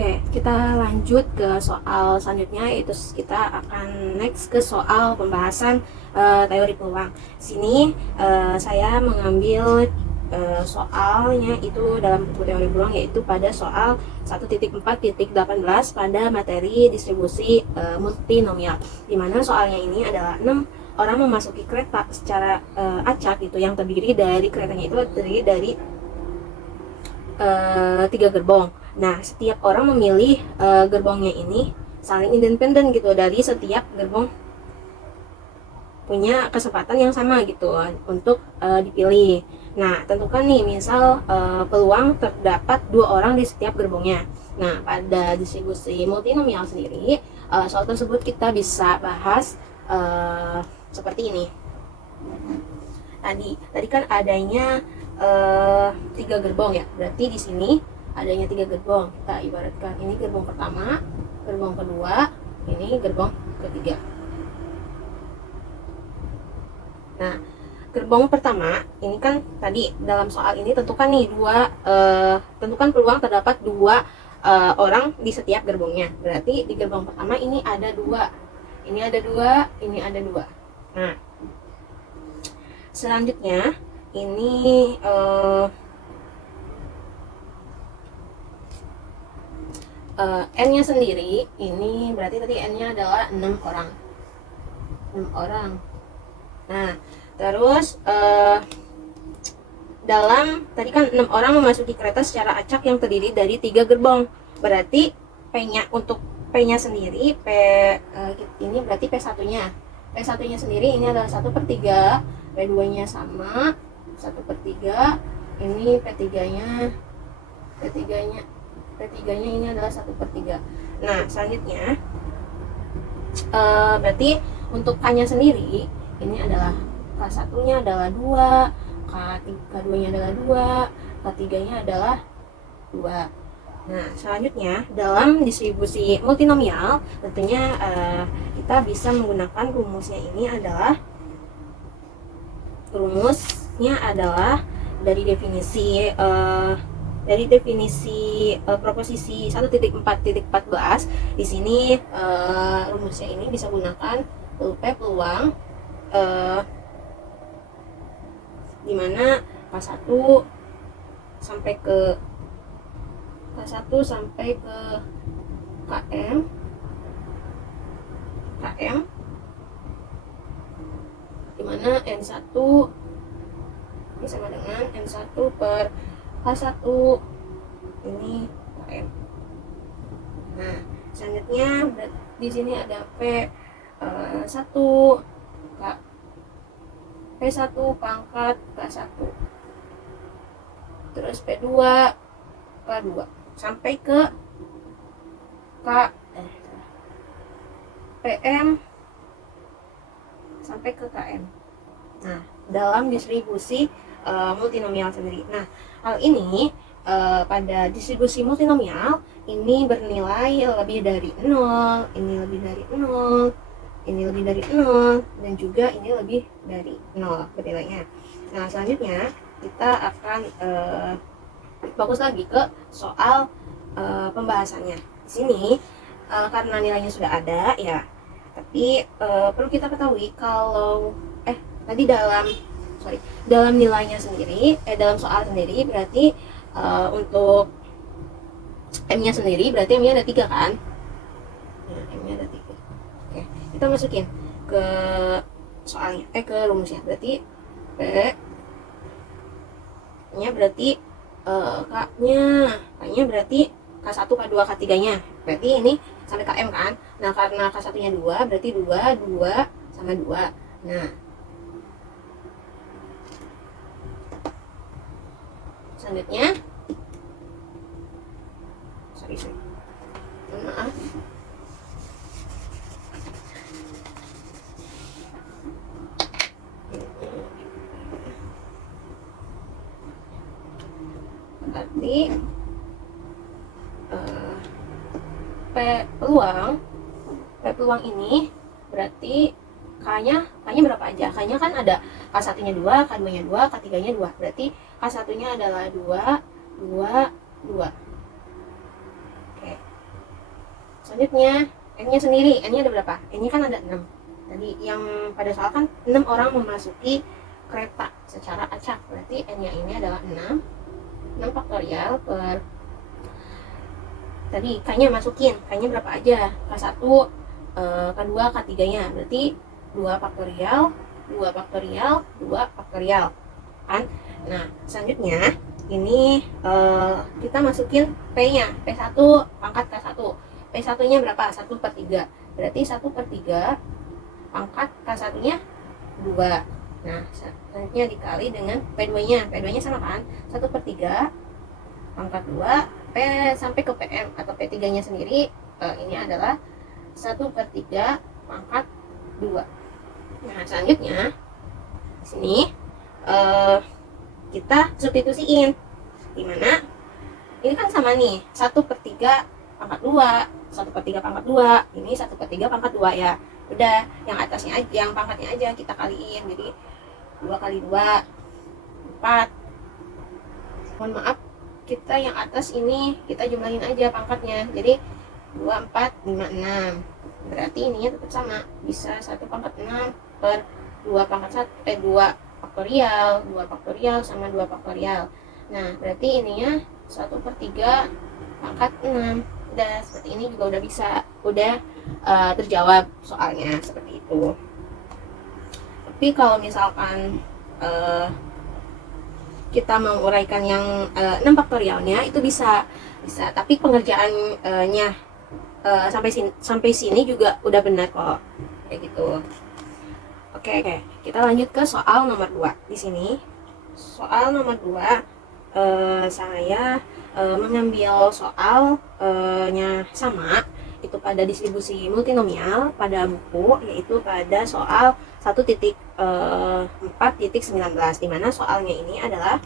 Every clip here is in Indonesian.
Oke, kita lanjut ke soal selanjutnya, yaitu kita akan next ke soal pembahasan teori peluang. Sini saya mengambil soalnya itu dalam buku teori peluang, yaitu pada soal 1.4.18 pada materi distribusi multinomial, dimana soalnya ini adalah 6 orang memasuki kereta secara acak gitu, yang terdiri dari keretanya itu terdiri dari 3 gerbong. Nah, setiap orang memilih gerbongnya ini saling independen gitu, dari setiap gerbong punya kesempatan yang sama gitu untuk dipilih. Nah, tentukan nih, misal peluang terdapat 2 orang di setiap gerbongnya. Nah, pada distribusi multinomial sendiri, soal tersebut kita bisa bahas seperti ini. Tadi kan adanya 3 gerbong ya, berarti di sini adanya 3 gerbong. Kita ibaratkan ini gerbong pertama, gerbong kedua, ini gerbong ketiga. Nah, gerbong pertama ini kan tadi dalam soal ini tentukan nih tentukan peluang terdapat 2 orang di setiap gerbongnya. Berarti di gerbong pertama ini ada 2, ini ada 2, ini ada 2. Nah, selanjutnya ini N-nya sendiri, ini berarti tadi N-nya adalah 6 orang. 6 orang. Nah, terus dalam tadi kan 6 orang memasuki kereta secara acak yang terdiri dari 3 gerbong. Berarti P-nya untuk P-nya sendiri, ini berarti P1-nya. P1-nya sendiri ini adalah 1/3, P2-nya sama 1/3, ini P3-nya ini adalah 1/3. Nah, selanjutnya berarti untuk K-nya sendiri ini adalah K1-nya adalah 2, K2-nya adalah 2, K3-nya adalah 2. Nah, selanjutnya dalam distribusi multinomial tentunya kita bisa menggunakan rumusnya. Ini adalah rumusnya adalah dari definisi proposisi 1.4.14. Di sini rumusnya ini bisa gunakan P peluang di mana K1 sampai ke KM, di mana N1 sama dengan N1 per K1, ini KM. Nah, selanjutnya di sini ada P1 P1 pangkat K1, terus P2 K2 sampai ke PM sampai ke KM. Nah, dalam distribusi multinomial sendiri. Nah, hal ini pada distribusi multinomial ini bernilai lebih dari 0, ini lebih dari 0, ini lebih dari 0, dan juga ini lebih dari 0 bernilainya. Nah, selanjutnya kita akan fokus lagi ke soal pembahasannya. Di sini karena nilainya sudah ada ya, tapi perlu kita ketahui kalau tadi dalam nilainya sendiri, dalam soal sendiri berarti untuk M-nya sendiri berarti M-nya ada 3 kan? Nah, M-nya ada 3. Oke, kita masukin ke soalnya, ke rumusnya. Berarti P-nya berarti K-nya berarti K1, K2, K3-nya. Berarti ini sampai KM kan? Nah, karena K1-nya 2, berarti 2 sama 2. Nah, selanjutnya maaf, berarti P peluang ini berarti K-nya berapa aja? K-nya kan ada K1-nya 2, K2-nya 2, K3-nya 2. Berarti K1-nya adalah 2, 2, 2. Oke. Selanjutnya N-nya sendiri, N-nya ada berapa? N-nya kan ada 6. Tadi yang pada soal kan 6 orang memasuki kereta secara acak, berarti N-nya ini adalah 6 faktorial per tadi K-nya masukin, K-nya berapa aja? K1, K2, K3 nya berarti 2 faktorial 2 faktorial 2 faktorial kan. Nah selanjutnya ini kita masukin P-nya, P1 pangkat K1, P1 nya berapa? 1/3, berarti 1/3 pangkat K1 nya 2. Nah selanjutnya dikali dengan P2 nya, P2 nya sama kan, 1/3 pangkat 2 P sampai ke PM atau P3 nya sendiri ini adalah 1/3 pangkat 2. Nah selanjutnya di sini kita substitusiin, dimana ini kan sama nih 1/3 pangkat 2 1/3 pangkat 2, ini 1/3 pangkat 2 ya. Udah yang atasnya aja, yang pangkatnya aja kita kaliin, jadi 2 kali 2 4. Mohon maaf, kita yang atas ini kita jumlahin aja pangkatnya, jadi 2 4 5 6, berarti ininya tetap sama, bisa 1/6 per 2 pangkat 2 faktorial, 2 faktorial sama 2 faktorial. Nah berarti ininya 1/3 pangkat 6. Udah seperti ini juga udah bisa, udah terjawab soalnya seperti itu. Tapi kalau misalkan kita menguraikan yang 6 faktorialnya itu bisa, tapi pengerjaannya sampai sini juga udah benar kok, kayak gitu. Oke, kita lanjut ke soal nomor 2. Di sini soal nomor 2 saya mengambil soalnya sama, itu pada distribusi multinomial pada buku, yaitu pada soal 1.4.19, dimana soalnya ini adalah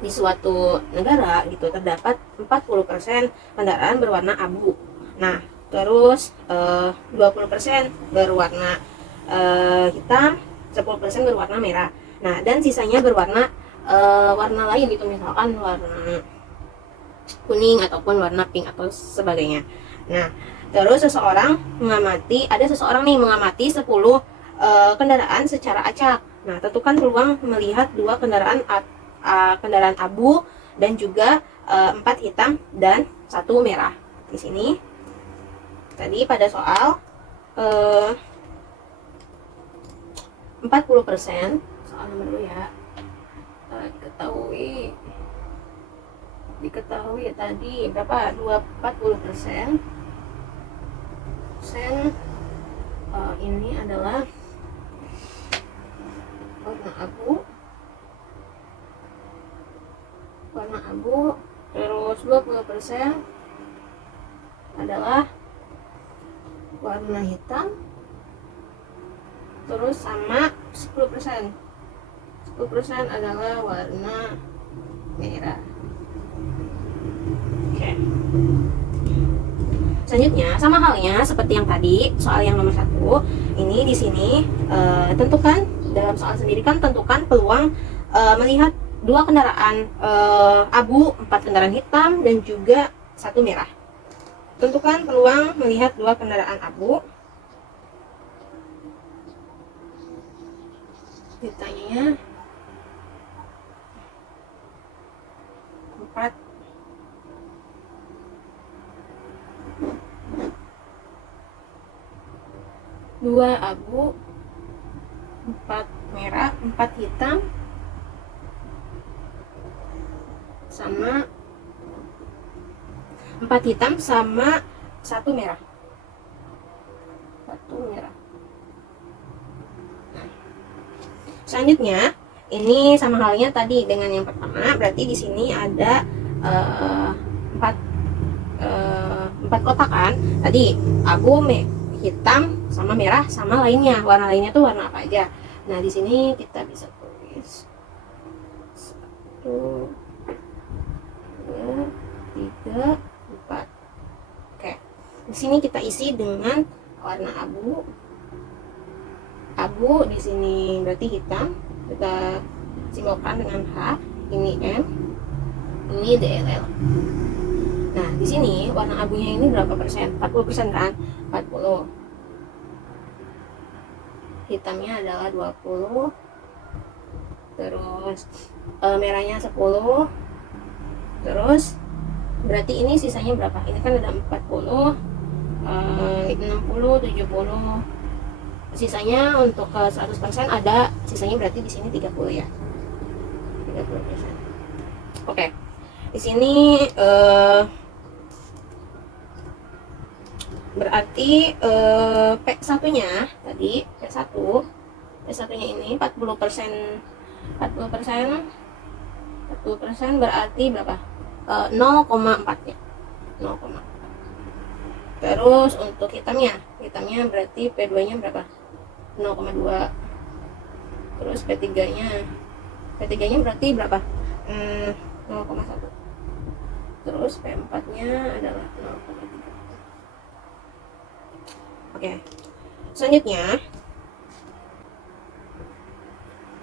di suatu negara gitu terdapat 40% kendaraan berwarna abu. Nah terus 20% berwarna hitam, 10% berwarna merah. Nah dan sisanya berwarna warna lain gitu, misalkan warna kuning ataupun warna pink atau sebagainya. Nah terus ada seseorang nih mengamati 10 kendaraan secara acak. Nah tentukan peluang melihat 2 kendaraan abu dan juga 4 hitam dan 1 merah. Di sini tadi pada soal 40%, soal nomor 2 ya, diketahui tadi berapa, 40% ini adalah warna abu, terus 20% adalah warna hitam, terus sama 10% adalah warna merah. Oke. Selanjutnya sama halnya seperti yang tadi soal yang nomor 1. Ini di sini tentukan, dalam soal sendiri kan tentukan peluang melihat 2 kendaraan abu, 4 kendaraan hitam dan juga 1 merah. Tentukan peluang melihat 2 kendaraan abu. Ditanya 4 2 abu, 4 merah, 4 hitam, sama 1 merah. 1 merah. Selanjutnya ini sama halnya tadi dengan yang pertama, berarti di sini ada 4 kotak kan. Tadi abu, hitam, sama merah, sama lainnya. Warna lainnya tuh warna apa aja. Nah di sini kita bisa tulis 1 2 3 4. Oke, di sini kita isi dengan warna abu. Abu di sini berarti hitam, kita simbolkan dengan H. Ini M, ini DLL. Nah di sini warna abunya ini berapa persen? 40% kan? 40. Hitamnya adalah 20. Terus merahnya 10. Terus berarti ini sisanya berapa? Ini kan ada 40, 60, 70. Sisanya untuk ke 100% ada, sisanya berarti di sini 30 ya. 30%. Oke. Di sini berarti P1-nya tadi P1-nya ini 40%, 40% berarti berapa? 0,4 ya. 0,4. Terus untuk hitamnya berarti P2-nya berapa? 0,2. Terus P3-nya berarti berapa? 0,1. Terus P4-nya adalah 0,3. Oke. Selanjutnya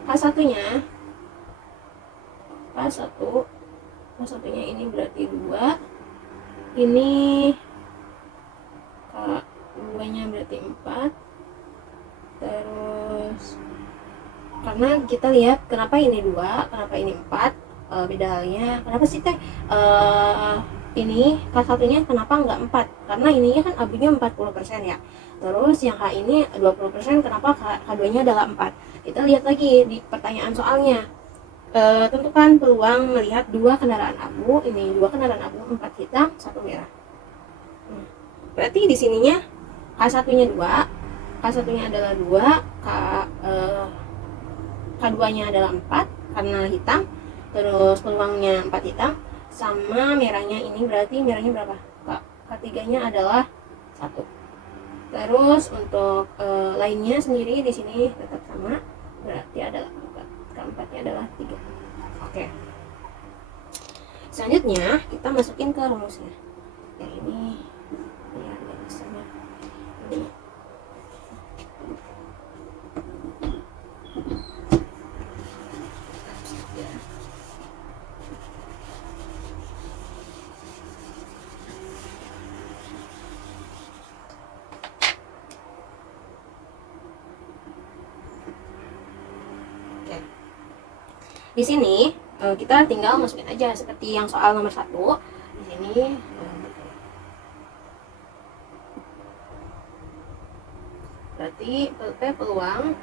K1-nya K1-nya ini berarti 2. Ini K2-nya berarti 4. Terus karena kita lihat kenapa ini 2, kenapa ini 4, beda halnya. Kenapa sih teh ini K1-nya kenapa enggak 4? Karena ininya kan abunya 40% ya. Terus yang K ini 20%, kenapa K2-nya adalah 4? Kita lihat lagi di pertanyaan soalnya. Tentukan peluang melihat 2 kendaraan abu. Ini 2 kendaraan abu, 4 hitam, 1 merah. Berarti di sininya K1-nya 2, K1-nya adalah 2, K2-nya adalah 4 karena hitam. Terus peluangnya 4 hitam, sama merahnya ini berarti merahnya berapa? K3-nya adalah 1. Terus untuk lainnya sendiri di sini tetap sama, berarti adalah 4. Keempatnya adalah 3. Oke. Selanjutnya kita masukin ke rumusnya. Yang ini ya biasanya ini. Di sini kita tinggal masukin aja seperti yang soal nomor 1. Di sini berarti peluang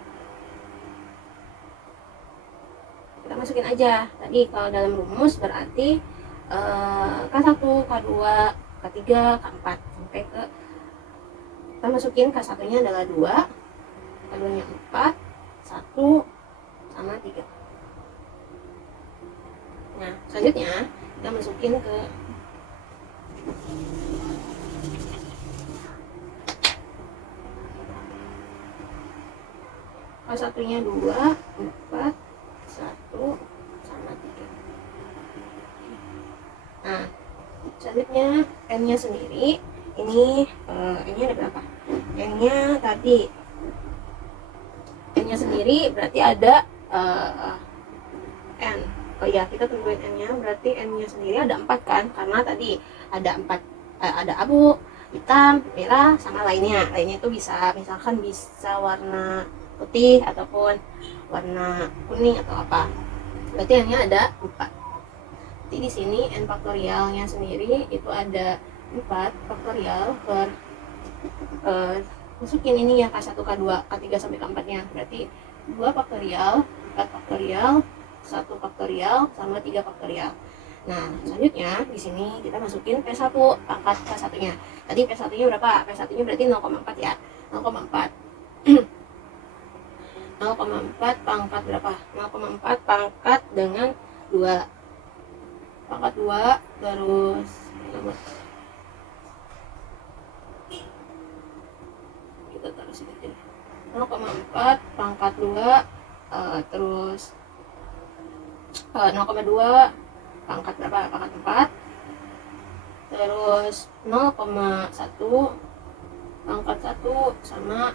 kita masukin aja. Tadi kalau dalam rumus berarti K1, K2, K3, K4 sampai ke kita masukin K1-nya adalah 2, K2-nya 4, 1 sama 3. Nah, selanjutnya kita masukin ke K1-nya 2, 4, 1 sama 3. Nah, selanjutnya N-nya sendiri ini N-nya ada berapa? N-nya tadi N-nya sendiri berarti ada N. Oh ya, kita tentuin N-nya, berarti N-nya sendiri ada 4 kan? Karena tadi ada 4, ada abu, hitam, merah, sama lainnya. Lainnya itu bisa, misalkan bisa warna putih ataupun warna kuning atau apa. Berarti N-nya ada 4. Jadi di sini N faktorialnya sendiri itu ada 4 faktorial per masukin ini ya K1, K2, K3 sampai K4-nya. Berarti 2 faktorial, 4 faktorial, 1 faktorial sama 3 faktorial. Nah, selanjutnya di sini kita masukin P1 pangkat K1-nya. Tadi P1-nya berapa? P1-nya berarti 0,4 ya. 0,4. 0,4 pangkat berapa? 0,4 pangkat dengan 2. Pangkat 2 terus kita taruh sini aja. 0,4 pangkat 2 terus 0,2 pangkat berapa? Pangkat 4. Terus 0,1 pangkat 1 sama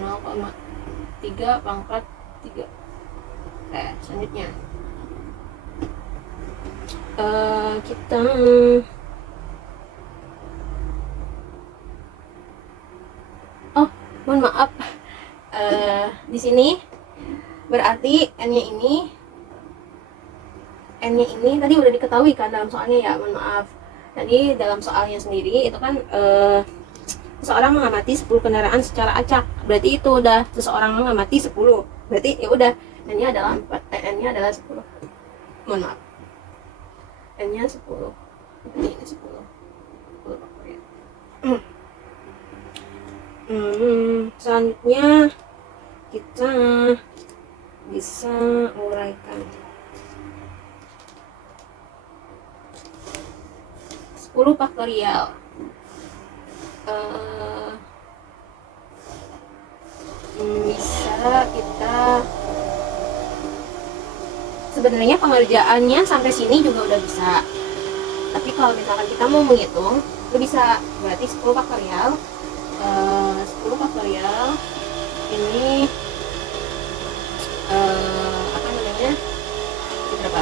0,3 pangkat 3. Oke, selanjutnya kita Mohon maaf, di sini berarti n-nya ini tadi udah diketahui kan dalam soalnya ya. Mohon maaf, tadi dalam soalnya sendiri itu kan seseorang mengamati 10 kendaraan secara acak, berarti itu udah seseorang mengamati 10, berarti ya udah n-nya adalah 4, n-nya adalah 10. Mohon maaf, n-nya 10, berarti ini 10 faktorial. Selanjutnya kita bisa uraikan 10 faktorial. Bisa kita, sebenarnya pengerjaannya sampai sini juga udah bisa, tapi kalau misalkan kita mau menghitung itu bisa, berarti 10 faktorial 10 faktorial ini apa namanya, ini berapa,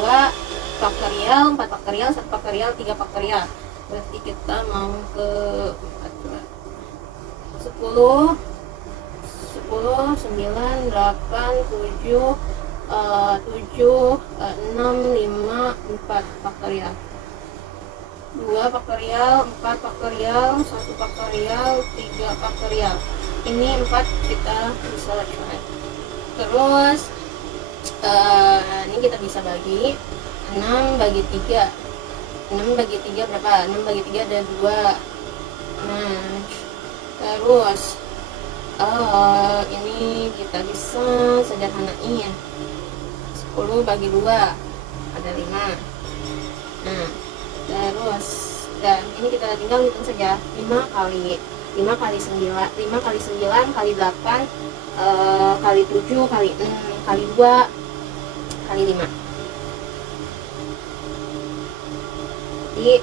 2 faktorial, 4 faktorial, 1 faktorial, 3 faktorial, berarti kita mau ke 10 9 8 7 7 6 5 4 faktorial, 2 faktorial, 4 faktorial, 1 faktorial, 3 faktorial. Ini 4 kita bisa coret. Terus ini kita bisa bagi 6 bagi 3. 6 bagi 3 berapa? 6 bagi 3 ada 2. Nah, terus ini kita bisa sederhanain 10 bagi 2 ada 5. Nah, terus dan ini kita tinggal hitung saja, 5 kali 9 kali 9 kali 8 kali 7 kali 6 kali 2 kali 5. Jadi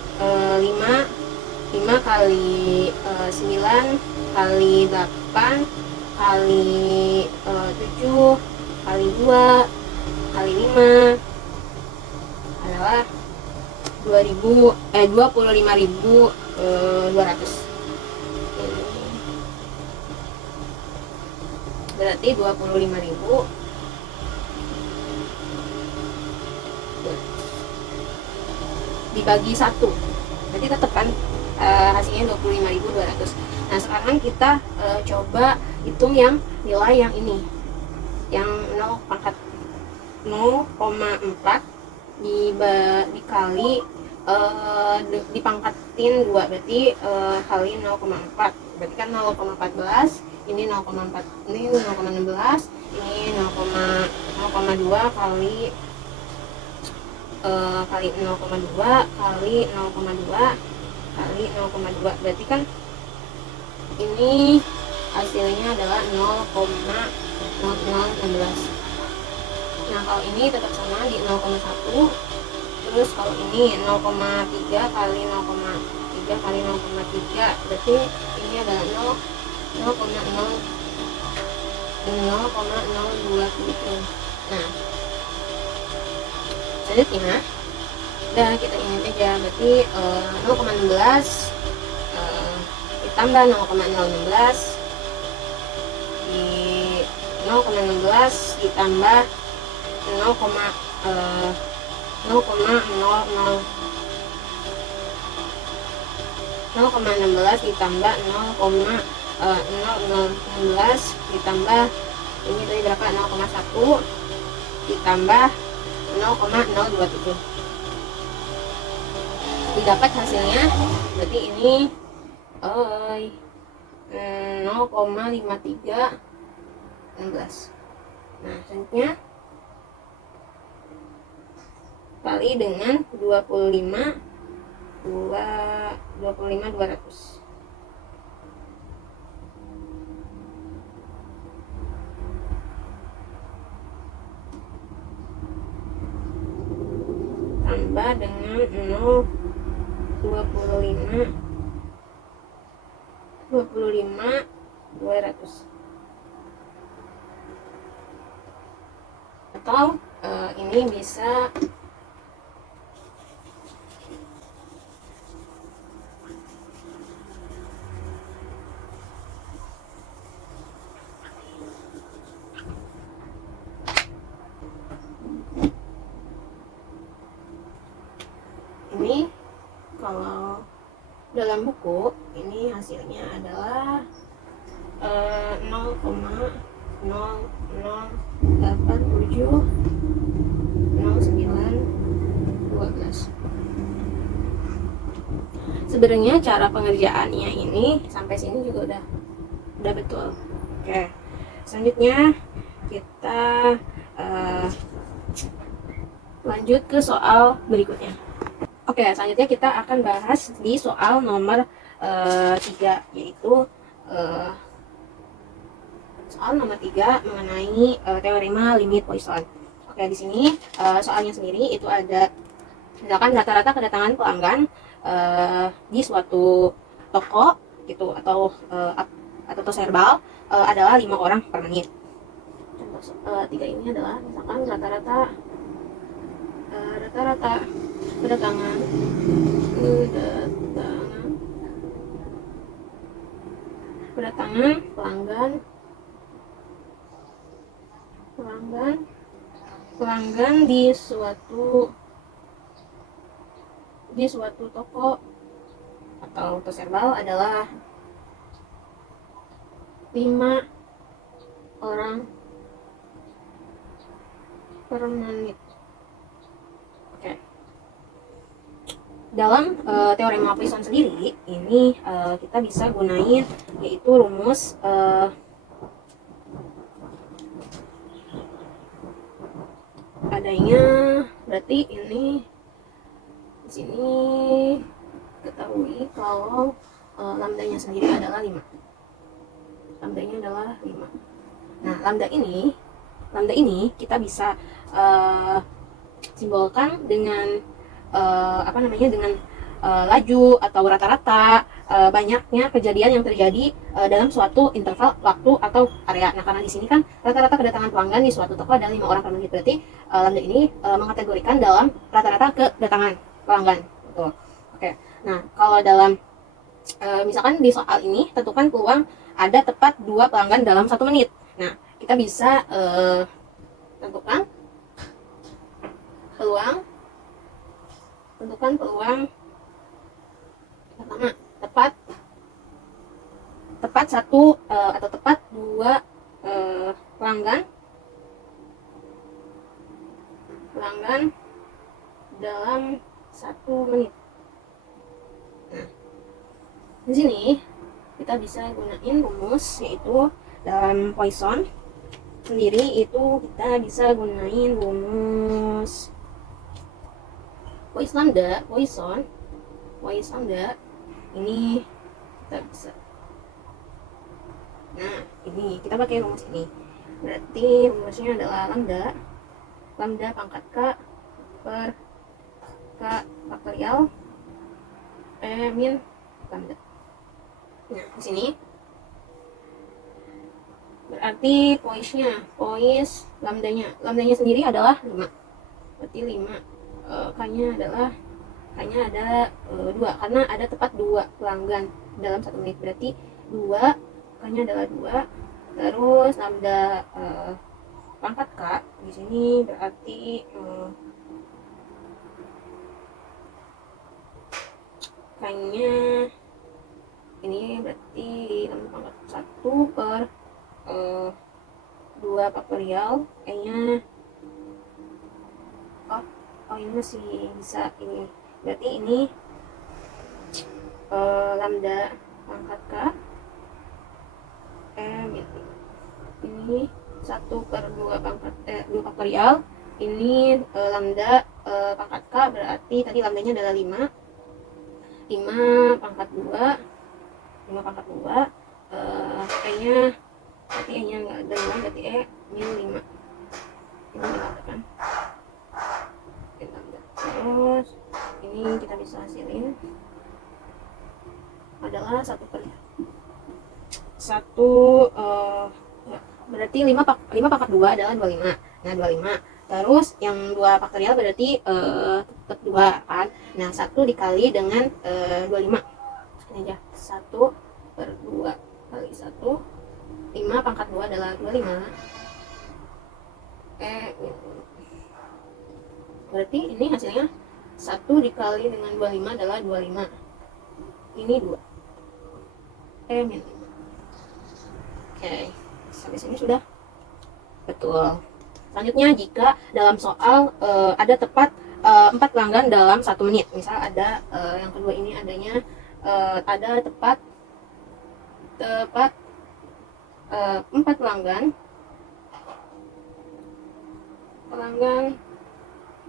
5 kali 9 kali 8 kali 7 kali 2 kali 5 adalah 25.200. Berarti 25.000 dibagi 1, berarti tetap kan hasilnya 25.200. Nah, sekarang kita coba hitung yang nilai yang ini, yang 0,4 dikali dipangkatin 2, berarti kali 0,4, berarti kan 0,14, ini 0,4, ini 0,16, ini 0,2 kali 0,2 kali 0,2 kali 0,2, berarti kan ini hasilnya adalah 0,0016. Nah, kalau ini tetap sama di 0,1. Terus kalau ini 0,3 kali 0,3 kali 0,3, berarti ini adalah 0,027. Nah, selanjutnya udah kita ini aja, berarti 0,16 ditambah 0,016 di 0,16 ditambah 0,16 ditambah 0,0016 ditambah ini tadi berapa, 0,1 ditambah 0,027, didapat hasilnya berarti ini 0,5316. Nah, selanjutnya kali dengan 25.200. Tambah dengan 25.200. Atau ini bisa kalau dalam buku ini hasilnya adalah 0,00870912. Sebenarnya cara pengerjaannya ini sampai sini juga udah betul. Oke, selanjutnya kita lanjut ke soal berikutnya. Oke, selanjutnya kita akan bahas di soal nomor 3, yaitu soal nomor 3 mengenai teorema limit Poisson. Oke, di sini soalnya sendiri itu ada, misalkan rata-rata kedatangan pelanggan di suatu toko gitu atau serval adalah 5 orang per menit. Contoh 3 ini adalah misalkan rata-rata kedatangan pelanggan di suatu toko atau serval adalah 5 orang per menit. Oke. Dalam teorema Poisson sendiri ini kita bisa gunain yaitu rumus adanya, berarti ini di sini ketahui kalau lambdanya sendiri adalah 5. Nah, lambda ini kita bisa simbolkan dengan dengan laju atau rata-rata banyaknya kejadian yang terjadi dalam suatu interval waktu atau area. Nah, karena di sini kan rata-rata kedatangan pelanggan di suatu toko adalah 5 orang per menit, berarti lambda ini mengategorikan dalam rata-rata kedatangan pelanggan. Betul. Oke. Nah, kalau dalam misalkan di soal ini tentukan peluang ada tepat 2 pelanggan dalam 1 menit. Nah, kita bisa tentukan peluang pertama tepat 1 atau tepat 2 pelanggan dalam 1 menit. Nah, di sini kita bisa gunain rumus, yaitu dalam Poisson sendiri itu kita bisa gunain rumus Poisson ini kita bisa. Nah, ini kita pakai rumus ini. Berarti rumusnya adalah lambda pangkat K per K faktorial min lambda. Nah, di sini berarti pois lambdanya sendiri adalah 5. Berarti 5 K-nya ada 2 karena ada tepat 2 pelanggan dalam 1 menit. Berarti 2 K-nya adalah 2. Terus lambda pangkat K di sini berarti K-nya ini berarti lambda pangkat 1 per 2 faktorial, E-nya ini masih bisa ini. Berarti ini lambda pangkat K ini 1 per 2 faktorial. Ini lambda pangkat K berarti tadi lambdanya adalah 5 pangkat 2 E-nya berarti E-nya nggak ada 5, berarti E min 5 ini dikatakan. Terus ini kita bisa hasilin adalah 1 berarti 5 pangkat 2 adalah 25. Nah, 25. Terus yang 2 faktorial berarti tetap 2 kan. Nah, 1 dikali dengan 25. Ini aja. 1 per 2 kali 1. 5 pangkat 2 adalah 25. Berarti ini hasilnya 1 dikali dengan 25 adalah 25. Ini 2. Min 5. Oke, sampai sini sudah betul. Selanjutnya, jika dalam soal ada tepat 4 pelanggan dalam 1 menit. Misal ada yang kedua ini adanya ada tepat 4 pelanggan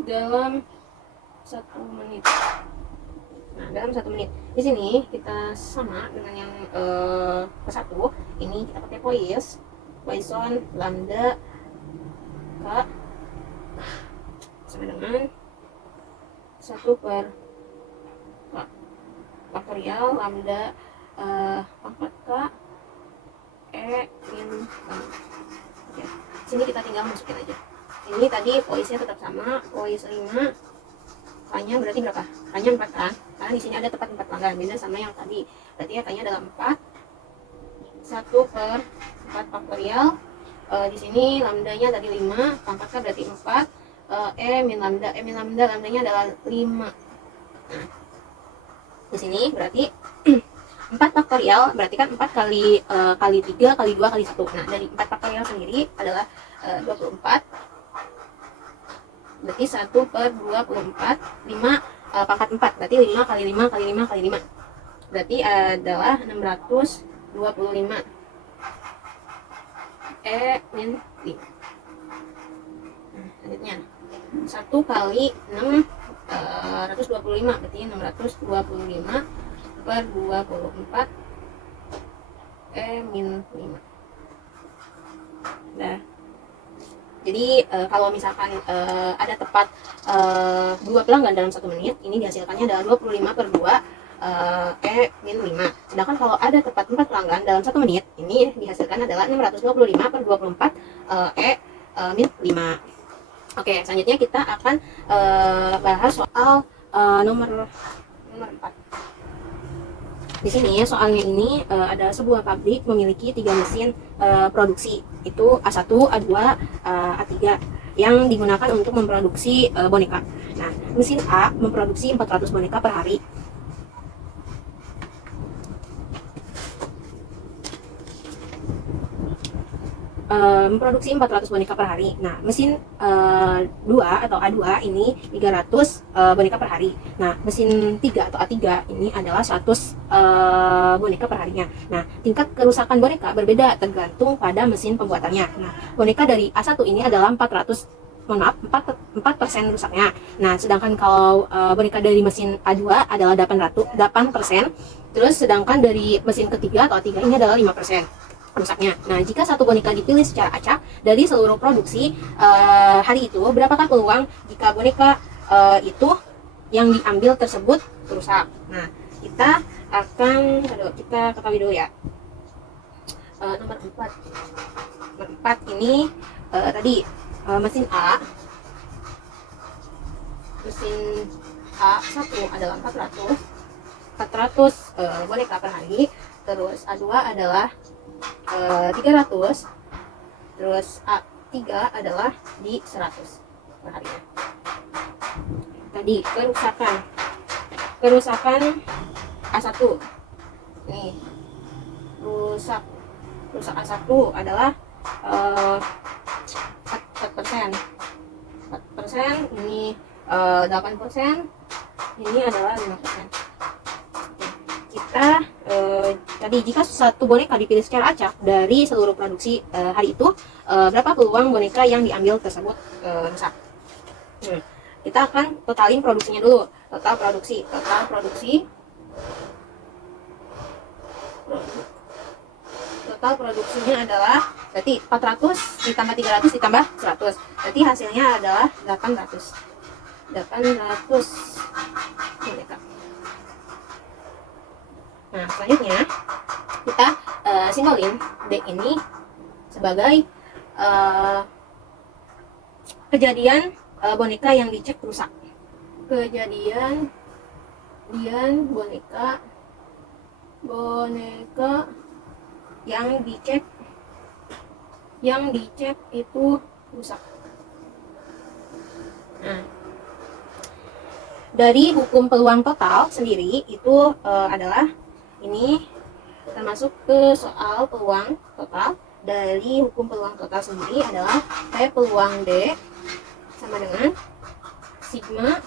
dalam 1 menit. Nah, dalam 1 menit. Di sini kita sama dengan yang ke-1. Ini kita pakai Poisson lambda K sama dengan 1 per K faktorial lambda pangkat K min lambda. Oke, sini kita tinggal masukin aja. Ini tadi poisnya tetap sama, pois 5, K-nya berarti berapa? K-nya 4 kan? Karena di sini ada tepat 4 pelanggan, beda sama yang tadi. Berarti ya K-nya adalah 4. 1 per 4 faktorial. Di sini lambdanya tadi 5, pangkat K berarti 4. Min lambda, lambdanya adalah 5. Nah, di sini berarti 4 faktorial berarti kan 4 kali 3 kali 2 kali 1. Nah, dari 4 faktorial sendiri adalah 24. Berarti 1 per 24, 5 pangkat 4. Berarti 5 kali 5 kali 5 kali 5. Berarti adalah 625. Min 5. Nah, selanjutnya 1 kali 625 berarti 625 per 24 min 5. Nah, jadi kalau misalkan ada tepat 2 pelanggan dalam 1 menit, ini dihasilkannya adalah 25 per 2 min 5. Sedangkan kalau ada tepat 4 pelanggan dalam 1 menit, ini dihasilkan adalah 625 per 24 min 5. Oke, selanjutnya kita akan bahas soal nomor 4. Di sini soalnya ini ada sebuah pabrik memiliki 3 mesin produksi, itu A1, A2, A3 yang digunakan untuk memproduksi boneka. Nah, mesin A memproduksi 400 boneka per hari. Memproduksi 400 boneka per hari. Nah, mesin 2 atau A2 ini 300 boneka per hari. Nah, mesin 3 atau A3 ini adalah 100 boneka per harinya. Nah, tingkat kerusakan boneka berbeda tergantung pada mesin pembuatannya. Nah, boneka dari A1 ini adalah 4% rusaknya. Nah, sedangkan kalau boneka dari mesin A2 adalah 8%. Terus sedangkan dari mesin ketiga atau A3 ini adalah 5% rusaknya. Nah, jika satu boneka dipilih secara acak dari seluruh produksi hari itu, berapakah peluang jika boneka itu yang diambil tersebut rusak? Nah, kita ketahui dulu ya. Nomor 4 ini tadi mesin A1 adalah 400 boneka per hari. Terus A2 adalah 300, terus A3 adalah di 100 per harinya. Tadi kerusakan A1 nih, rusak A1 adalah 4%, ini 8%, ini adalah 5%. Kita tadi jika satu boneka dipilih secara acak dari seluruh produksi hari itu, berapa peluang boneka yang diambil tersebut rusak? Kita akan totalin produksinya dulu. Total produksinya adalah berarti 400 ditambah 300 ditambah 100. Berarti hasilnya adalah 800 boneka. Nah, selanjutnya kita simbolin D ini sebagai kejadian boneka yang dicek rusak. Kejadian boneka yang dicek itu rusak. Nah, dari hukum peluang total sendiri itu adalah ini termasuk ke soal peluang total. Dari hukum peluang total sendiri adalah P peluang D sama dengan sigma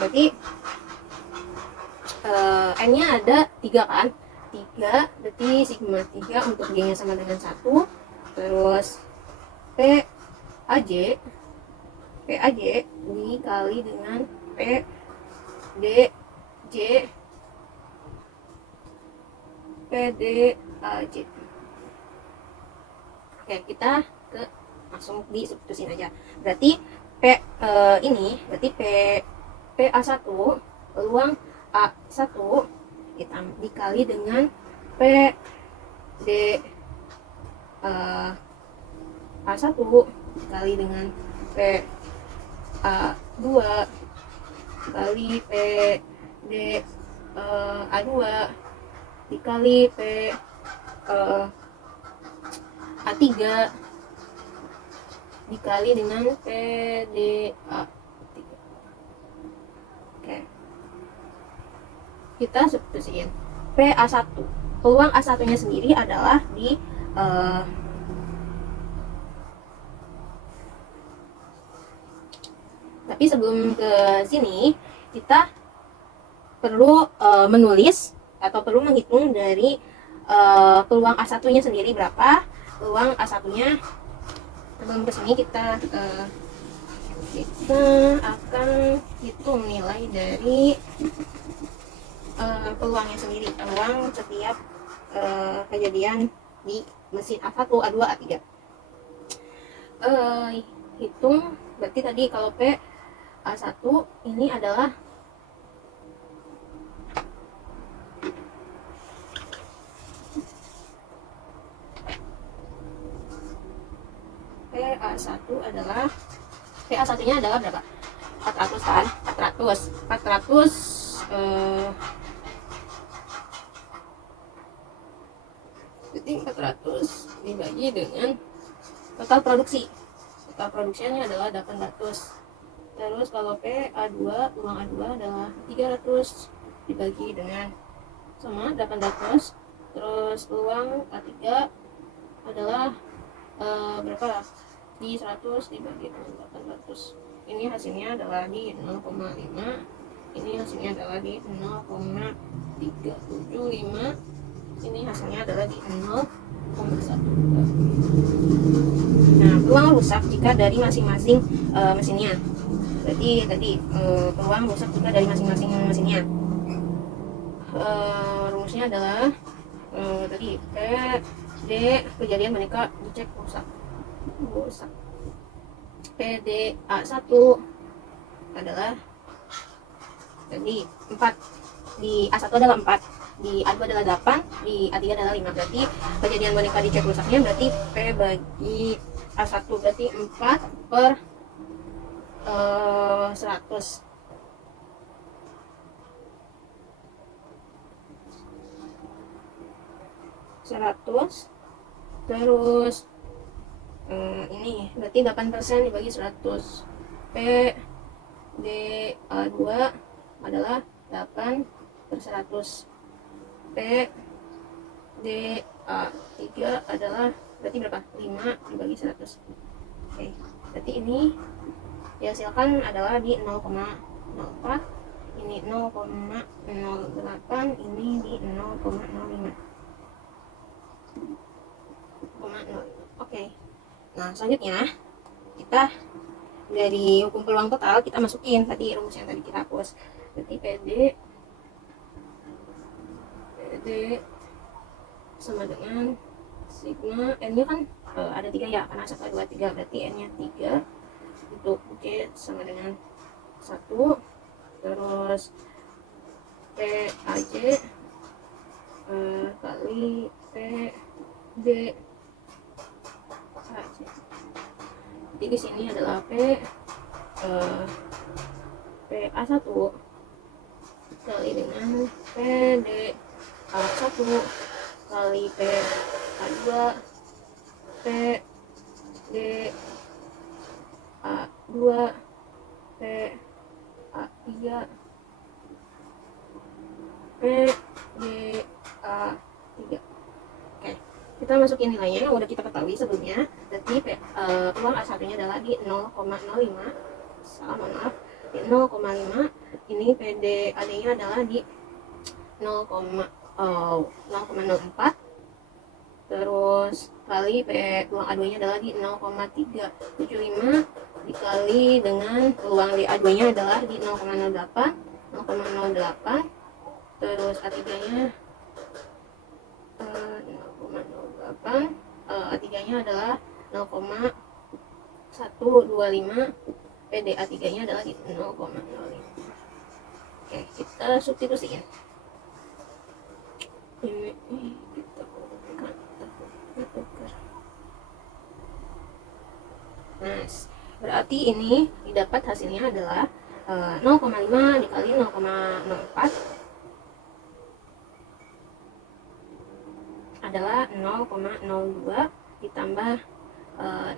berarti n-nya ada 3 kan, 3 berarti sigma 3 untuk g nya sama dengan 1, terus PAJ dikali dengan PDJ PDAJ. Oke, kita langsung disubstitusin aja. Berarti ini berarti PA1 peluang A1 dikali dengan PD A1 dikali dengan PA2 dikali PD A2 dikali A3 dikali dengan PDA3. Oke. Kita substitusiin. PA1. Peluang A1-nya sendiri adalah di tapi sebelum ke sini kita perlu menulis atau perlu menghitung dari peluang A1-nya sendiri berapa. Peluang A1-nya sebelum ke sini kita akan hitung nilai dari peluangnya sendiri, peluang setiap kejadian di mesin A1, A2, A3. Hitung berarti tadi kalau P A1 ini adalah PA1-nya adalah berapa? 400 kan? 400 jadi 400 dibagi dengan total produksi. Total produksinya adalah 800. Terus kalau PA2, peluang A2 adalah 300 dibagi dengan sama 800. Terus peluang A3 adalah berapa? Di 100 dibagi dengan 800. Ini hasilnya adalah di 0,5. Ini hasilnya adalah di 0,375. Ini hasilnya adalah di 0,1. Nah, peluang rusak jika dari masing-masing mesinnya. Berarti tadi peluang rusak jika dari masing-masing mesinnya. Rumusnya adalah tadi PD kejadian mereka dicek rusak. PDA1 adalah tadi 4, di A1 adalah 4, di A2 adalah 8, di A3 adalah 5. Berarti kejadian boneka dicek rusaknya berarti P bagi A1 berarti 4 per 100. Terus ini berarti 8% dibagi 100. P DA2 adalah 8 per 100. P DA3 adalah berarti berapa? 5 dibagi 100. Oke, berarti ini dihasilkan adalah di 0,04, ini 0,08, ini di 0,05. Oke. Nah, selanjutnya kita dari hukum peluang total kita masukin tadi rumus yang tadi kita hapus. Berarti PD sama dengan sigma n-nya kan ada 3 ya, karena 1, 2, 3 berarti n-nya 3 untuk G sama dengan 1. Terus PAJ kali PD AJ. Jadi di sini adalah PA1 kali dengan PD1 kali PA2 PD A2 P A 3 P D A 3. Oke, kita masukin nilainya yang udah kita ketahui sebelumnya. Berarti peluang A1 nya adalah di 0,05, salah maaf, di 0,5. Ini PDAD nya adalah di 0,04. Terus kali peluang A2 nya adalah di 0,375 dikali dengan peluang di A2 nya adalah di 0,08. Terus A3 nya 0,08, A3 nya adalah 0,125, PDA 3 nya adalah di 0,05. Oke, kita substitusiin. Ini kita tukar. Nah, berarti ini didapat hasilnya adalah 0,5 dikali 0,04 adalah 0,02 ditambah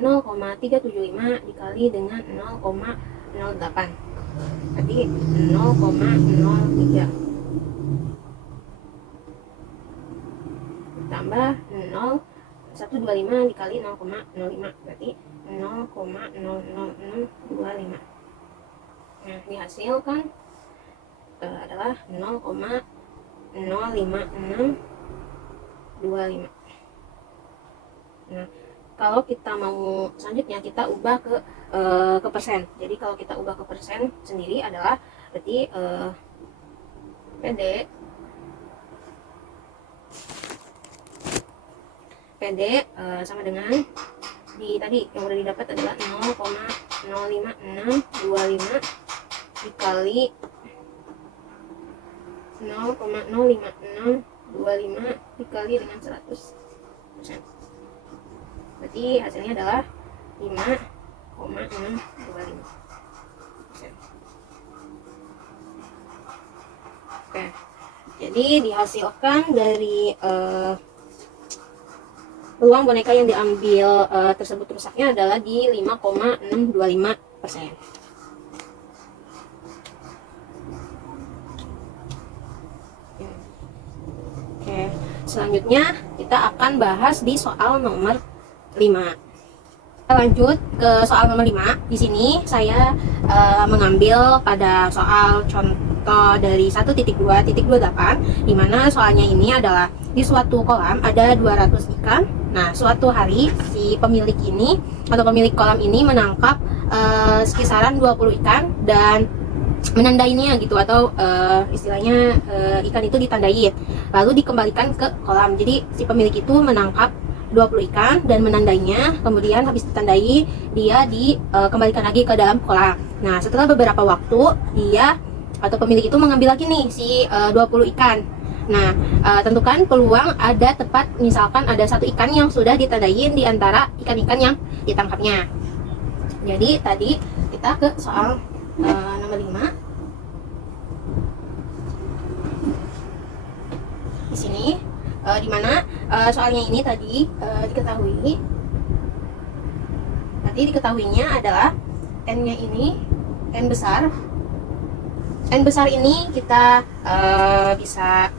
0,375 dikali dengan 0,08, berarti 0,03 tambah 0,125 dikali 0,05, berarti 0,00625. Nah, dihasilkan adalah 0,05625. Nah, kalau kita mau selanjutnya kita ubah ke persen. Jadi kalau kita ubah ke persen sendiri adalah berarti PD sama dengan di tadi yang udah didapat adalah 0,05625 dikali 0,05625 dikali dengan 100%. Berarti hasilnya adalah 5,625%. Oke, jadi dihasilkan dari peluang boneka yang diambil tersebut rusaknya adalah di 5,625%. Oke, selanjutnya kita akan bahas di soal nomor 5. Kita lanjut ke soal nomor 5. Di sini saya mengambil pada soal contoh dari 1.2.28, di mana soalnya ini adalah di suatu kolam ada 200 ikan. Nah, suatu hari si pemilik ini atau pemilik kolam ini menangkap sekisaran 20 ikan dan menandainya gitu, atau istilahnya ikan itu ditandai lalu dikembalikan ke kolam. Jadi si pemilik itu menangkap 20 ikan dan menandainya, kemudian habis ditandai dia dikembalikan lagi ke dalam kolam. Nah, setelah beberapa waktu dia atau pemilik itu mengambil lagi nih si 20 ikan. Nah, tentukan peluang ada tepat misalkan ada satu ikan yang sudah ditandain di antara ikan-ikan yang ditangkapnya. Jadi tadi kita ke soal nomor 5. Di sini di mana soalnya ini tadi diketahuinya adalah n-nya ini n besar. N besar ini kita bisa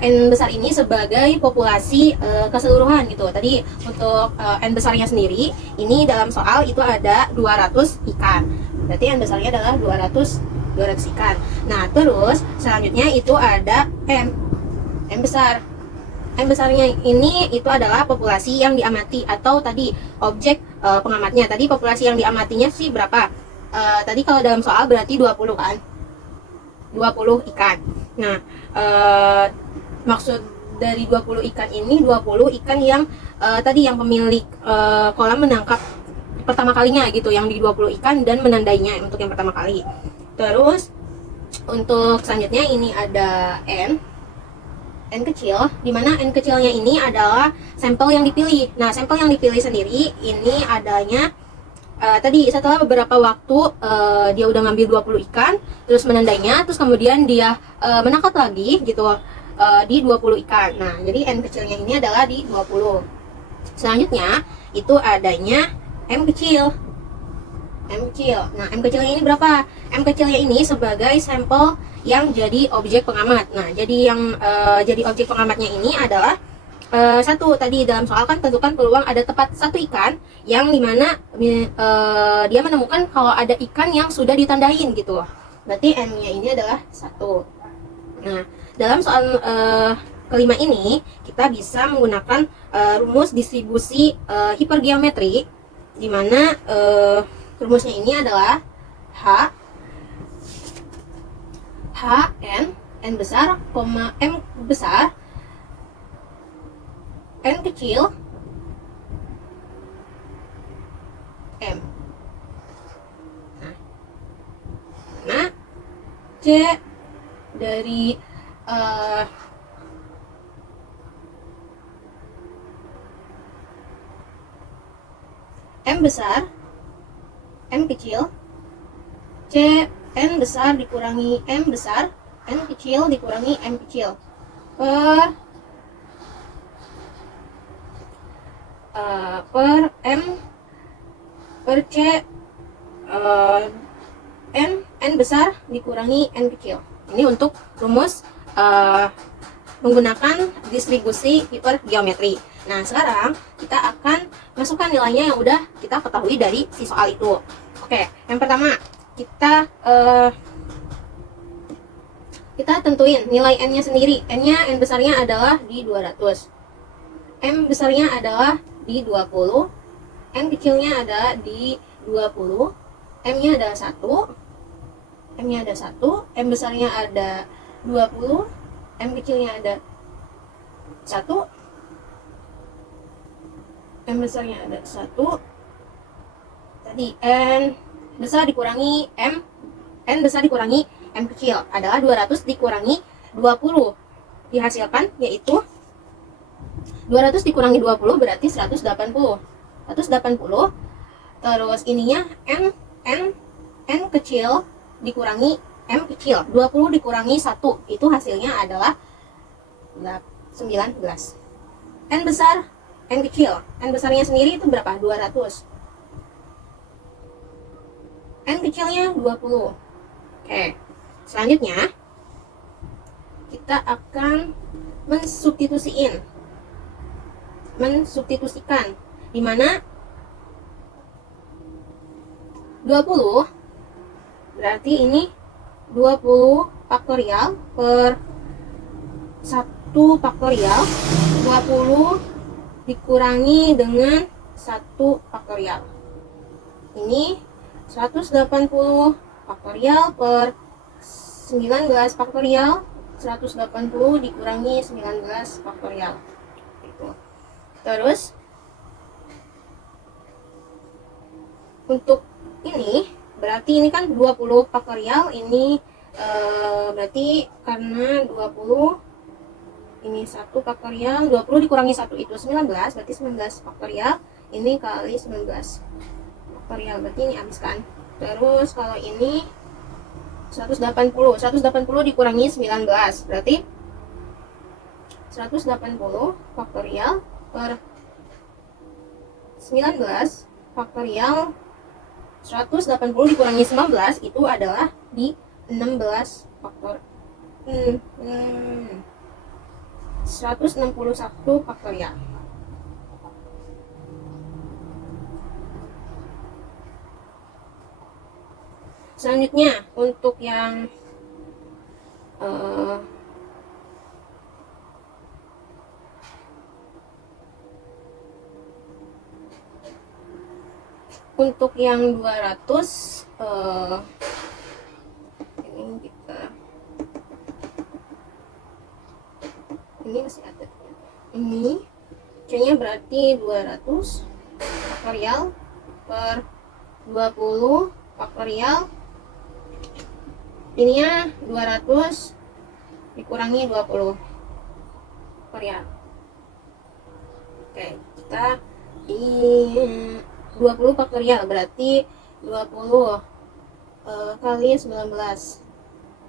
N besar ini sebagai populasi keseluruhan gitu. Tadi untuk N besarnya sendiri ini dalam soal itu ada 200 ikan. Berarti N besarnya adalah 200 ikan. Nah, terus selanjutnya itu ada M besar. M besarnya ini itu adalah populasi yang diamati atau tadi objek pengamatnya. Tadi populasi yang diamatinya sih berapa? Tadi kalau dalam soal berarti 20 kan? 20 ikan. Nah, maksud dari 20 ikan ini 20 ikan yang tadi yang pemilik kolam menangkap pertama kalinya gitu, yang di 20 ikan dan menandainya untuk yang pertama kali. Terus untuk selanjutnya ini ada N kecil, dimana N kecilnya ini adalah sampel yang dipilih. Nah, sampel yang dipilih sendiri ini adanya tadi setelah beberapa waktu dia udah ngambil 20 ikan, terus menandainya, terus kemudian dia menangkap lagi gitu di 20 ikan. Nah, jadi N kecilnya ini adalah di 20. Selanjutnya itu adanya M kecil. M kecil. Nah, M kecilnya ini berapa? M kecilnya ini sebagai sampel yang jadi objek pengamat. Nah, jadi yang jadi objek pengamatnya ini adalah satu, tadi dalam soal kan tentukan peluang ada tepat satu ikan yang dimana dia menemukan kalau ada ikan yang sudah ditandain gitu. Berarti M-nya ini adalah satu. Nah, dalam soal kelima ini kita bisa menggunakan rumus distribusi hipergeometri, di mana rumusnya ini adalah N besar, M besar, N kecil, M. Nah, C dari M besar, M kecil, C N besar dikurangi M besar, N kecil dikurangi M kecil per M per C N besar dikurangi N kecil. Ini untuk rumus menggunakan distribusi hipergeometri. Nah, sekarang kita akan masukkan nilainya yang udah kita ketahui dari si soal itu. Oke, yang pertama kita tentuin nilai N-nya sendiri. N besarnya adalah di 200. M besarnya adalah di 20. N kecilnya ada di 20. M-nya ada 1. M-nya ada 1. M besarnya ada 20. M kecilnya ada 1. M besarnya ada 1. Tadi N besar dikurangi M, N besar dikurangi M kecil adalah 200 dikurangi 20. Dihasilkan yaitu 200 dikurangi 20 berarti 180. 180. Terus ininya N kecil dikurangi M kecil. 20 dikurangi 1 itu hasilnya adalah 19. N besar, N kecil. N besarnya sendiri itu berapa? 200. N kecilnya 20. Oke. Selanjutnya kita akan mensubstitusikan di mana 20 berarti ini 20 faktorial per 1 faktorial, 20 dikurangi dengan 1 faktorial. Ini 180 faktorial per 19 faktorial, 180 dikurangi 19 faktorial. Terus untuk ini berarti ini kan 20 faktorial, ini berarti karena 20 ini 1 faktorial, 20 dikurangi 1 itu 19, berarti 19 faktorial, ini kali 19 faktorial, berarti ini habiskan. Terus kalau ini 180 dikurangi 19, berarti 180 faktorial per 19 faktorial, 180 dikurangi 19 itu adalah di 16 faktor 161 faktorial. Selanjutnya untuk yang untuk yang 200 ini masih ada. Ini C-nya berarti 200 faktorial per 20 faktorial. Ininya 200 dikurangi 20 faktorial. Oke, kita di 20 faktorial berarti 20 kali 19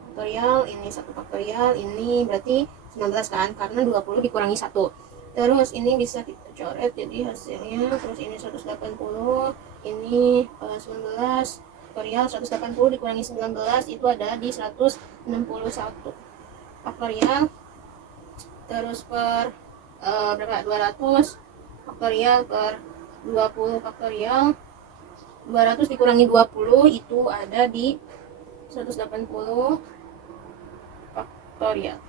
faktorial, ini 1 faktorial, ini berarti 19 kan, karena 20 dikurangi 1. Terus ini bisa kita coret jadi hasilnya, terus ini 180 ini 19 faktorial 180 dikurangi 19 itu ada di 161 faktorial, terus per berapa, 200 faktorial per 20 faktorial, 200 dikurangi 20 itu ada di 180 faktorial.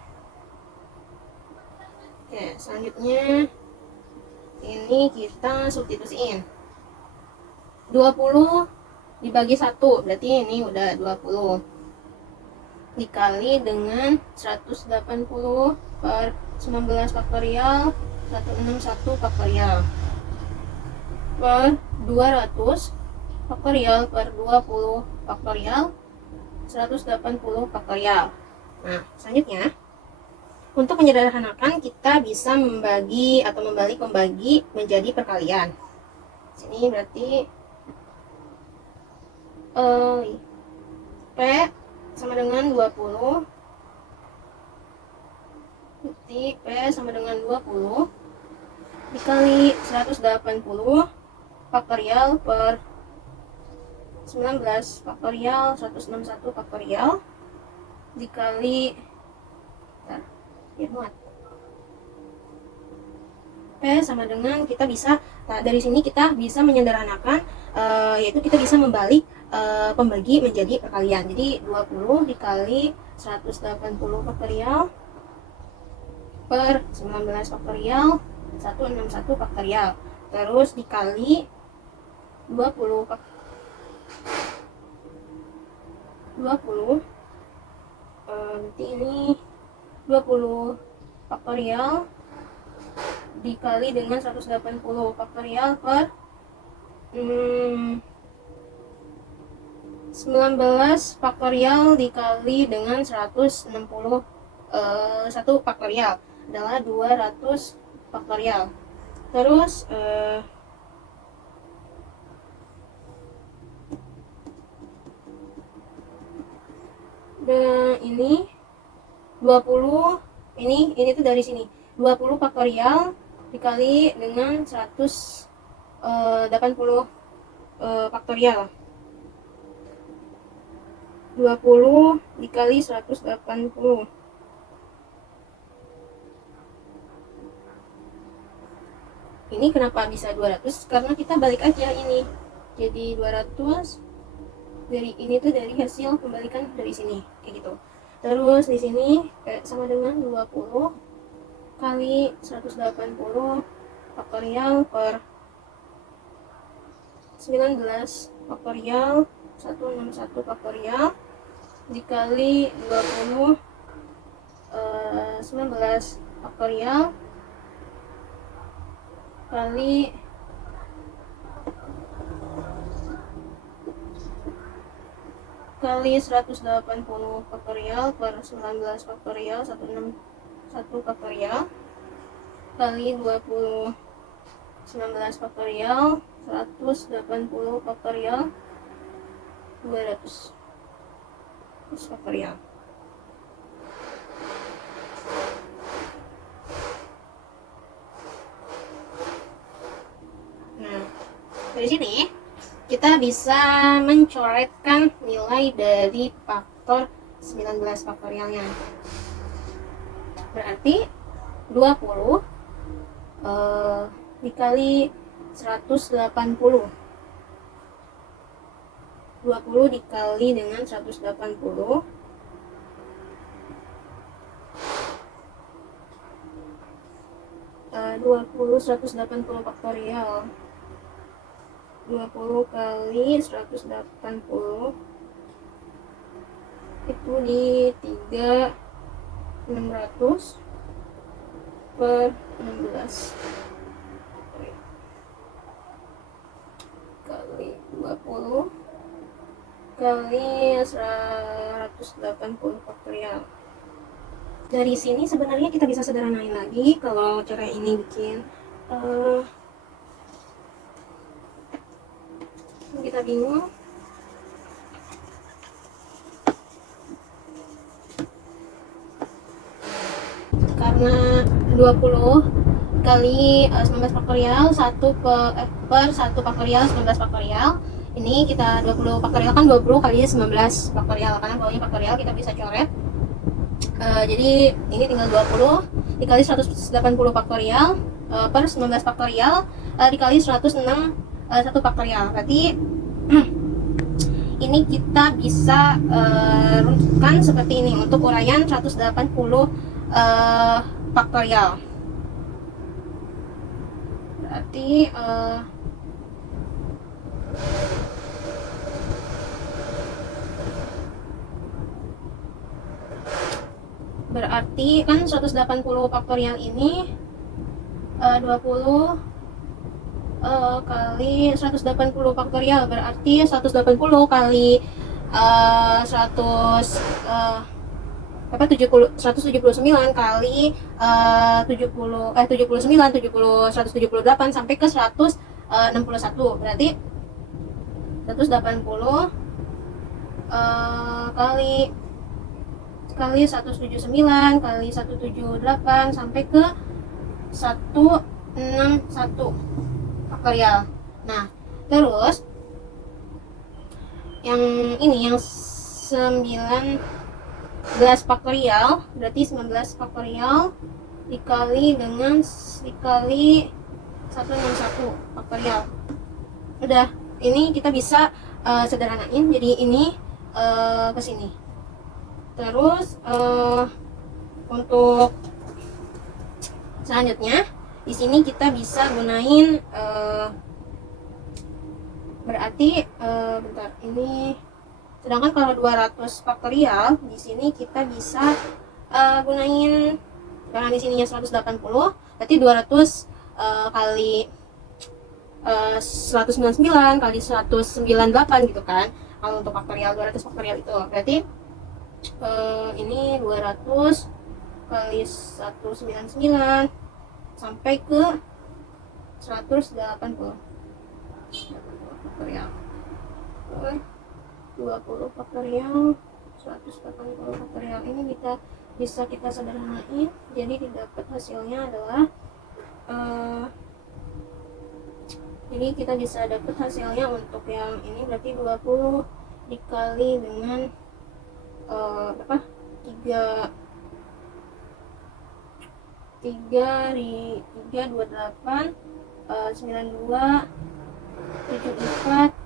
Oke, selanjutnya ini kita substitusiin 20 dibagi 1 berarti ini udah 20 dikali dengan 180 per 19 faktorial 161 faktorial per 200 faktorial per 20 faktorial 180 faktorial. Nah, selanjutnya untuk menyederhanakan kita bisa membagi atau membalik membagi menjadi perkalian. Sini berarti P sama dengan 20, berarti P sama dengan 20 dikali 180 faktorial per 19 faktorial 161 faktorial dikali P sama dengan, kita bisa dari sini kita bisa menyederhanakan yaitu kita bisa membalik pembagi menjadi perkalian. Jadi 20 dikali 180 faktorial per 19 faktorial 161 faktorial terus dikali 20 nanti ini 20 faktorial dikali dengan 180 faktorial per 19 faktorial dikali dengan 161 faktorial adalah 200 faktorial. Terus dan ini 20 ini tuh dari sini 20 faktorial dikali dengan 180 faktorial 20 dikali 180 ini kenapa bisa 200 karena kita balik aja ini jadi 200 dari ini tuh dari hasil pembalikan dari sini kayak gitu. Terus di sini sama dengan 20 kali 180 faktorial per 19 faktorial 161 faktorial dikali 20 19 faktorial kali 180 faktorial per 19 faktorial 161 faktorial kali 20 19 faktorial 180 faktorial 200 faktorial. Nah, dari sini kita bisa mencoretkan nilai dari faktor 19 faktorialnya. Berarti 20 dikali 180. 20 dikali dengan 180 180 faktorial 20 kali 180 itu di 3.600 per 16 kali 20 kali 180 faktorial. Dari sini sebenarnya kita bisa sederhanain lagi kalau cara ini bikin kita bingung. Karena 20 kali 19 faktorial 1 per 1 faktorial 19 faktorial. Ini kita 20 faktorial kan 20 kali 19 faktorial, karena bawahnya faktorial kita bisa coret. Jadi ini tinggal 20 dikali 180 faktorial per 19 faktorial dikali 106 1 faktorial. Berarti ini kita bisa runtuhkan seperti ini untuk uraian 180 faktorial. Berarti kan 180 faktorial ini 20 kali 180 faktorial, berarti 180 kali 179 kali 178 sampai ke 161. Berarti 180 kali 179 kali 178 sampai ke 161 faktorial. Nah, terus yang ini yang 19 faktorial, berarti 19 faktorial dikali 161 faktorial. Udah, ini kita bisa sederhanain jadi ini ke sini. Terus untuk selanjutnya di sini kita bisa gunain berarti bentar, ini sedangkan kalau 200 faktorial di sini kita bisa gunain, karena di sininya 180 berarti 200 kali 199 kali 198 gitu kan. Kalau untuk faktorial 200 faktorial itu berarti ini 200 kali 199 sampai ke 180 faktorial. 20 faktorial 180 faktorial ini bisa kita sederhanain, jadi didapat hasilnya adalah jadi kita bisa dapat hasilnya untuk yang ini berarti 20 dikali dengan berapa? 3 28 92 74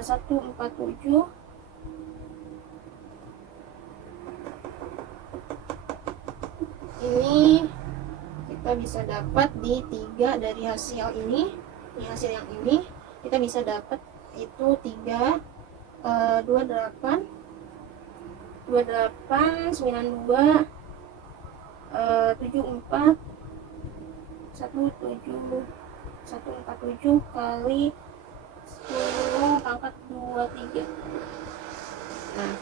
147 ini kita bisa dapat di 3 dari hasil ini. Di hasil yang ini kita bisa dapat itu 3 28 92 74 147 kali 10 pangkat 23. Nah,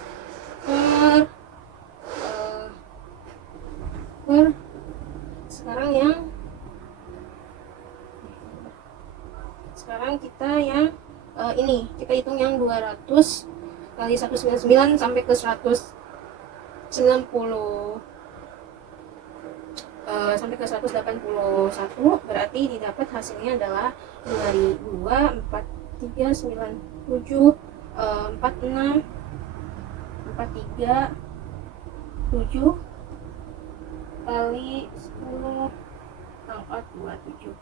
per sekarang kita yang ini kita hitung yang 200 kali 199 sampai ke 190 sampai ke 181, berarti didapat hasilnya adalah 2002 4397 46 43 7 kali 10 pangkat 27.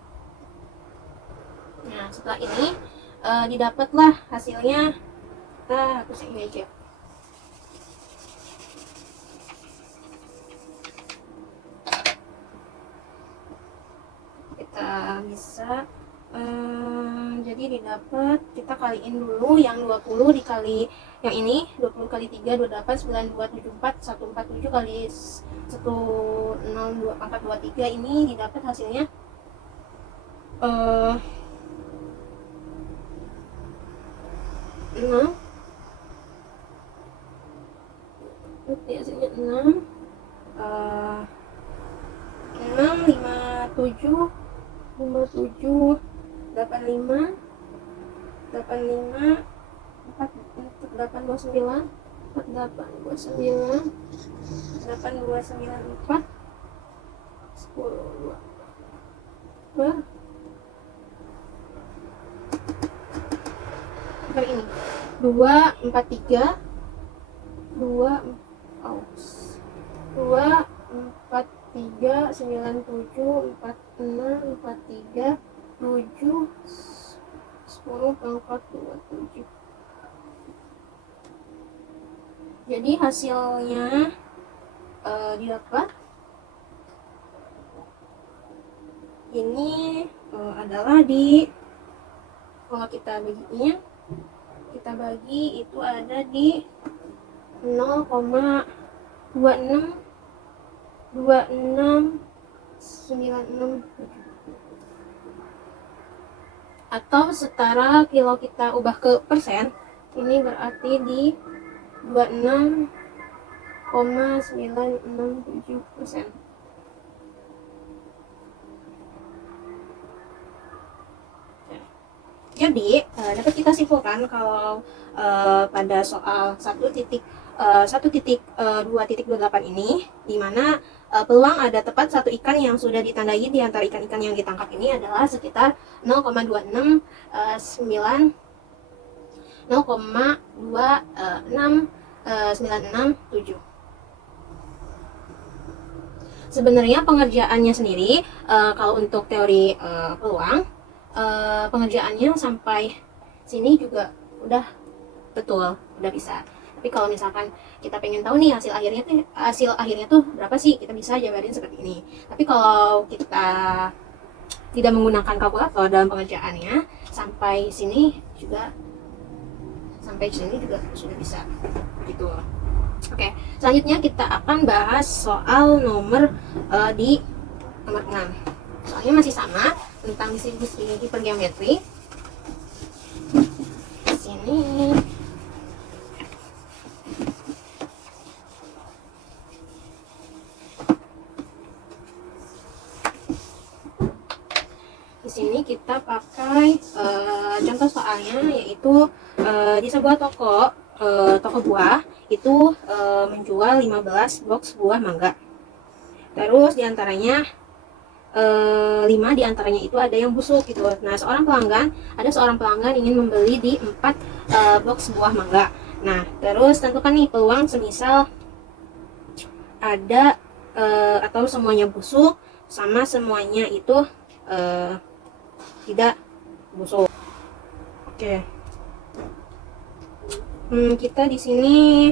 Nah, setelah ini didapatlah hasilnya. Kita hapus ini aja. Kita bisa jadi didapat, kita kaliin dulu yang 20 dikali yang ini 20 kali 3 28 9274 147 kali 102 pangkat 23, ini didapat hasilnya 6 hasilnya 6 57 85 4 829 829 4 Wah, ini 243 2 oh 2 4 3 9 7 4 6 4 3 7 10 pangkat 27. Jadi hasilnya didapat ini adalah kalau kita bagi itu ada di 0,262696 atau setara kalau kita ubah ke persen ini berarti di 26,967%. Jadi dapat kita simpulkan kalau pada soal 1.2.28 ini, di mana peluang ada tepat satu ikan yang sudah ditandai di antara ikan-ikan yang ditangkap ini adalah sekitar 0,26967. Sebenarnya pengerjaannya sendiri kalau untuk teori peluang pengerjaannya sampai sini juga udah betul, udah bisa. Tapi kalau misalkan kita pengen tahu nih hasil akhirnya tuh berapa sih, kita bisa jabarin seperti ini. Tapi kalau kita tidak menggunakan kalkulator dalam pengerjaannya, sampai sini juga sudah bisa gitu. Oke, selanjutnya kita akan bahas soal di nomor 6. Soalnya masih sama tentang distribusi hipergeometri. Di sini kita pakai contoh soalnya, yaitu di sebuah toko buah itu menjual 15 box buah mangga. Terus diantaranya 5 diantaranya itu ada yang busuk gitu. Nah, ada seorang pelanggan ingin membeli di 4 box buah mangga. Nah, terus tentukan nih peluang semisal ada atau semuanya busuk sama semuanya itu tidak busuk. Oke. Kita di sini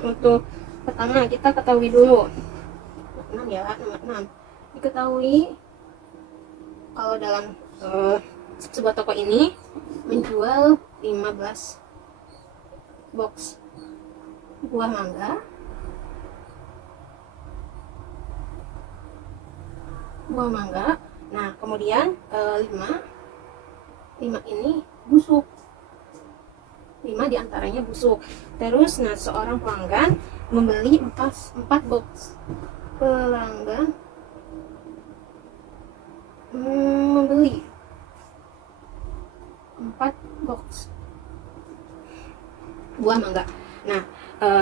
untuk pertama kita ketahui dulu. Nomor 6 diketahui kalau dalam sebuah toko ini menjual 15 box buah mangga. Nah, kemudian 5 ini busuk. 5 diantaranya busuk. Terus seorang pelanggan membeli 4 box. Pelanggan membeli 4 box buah mangga. Nah,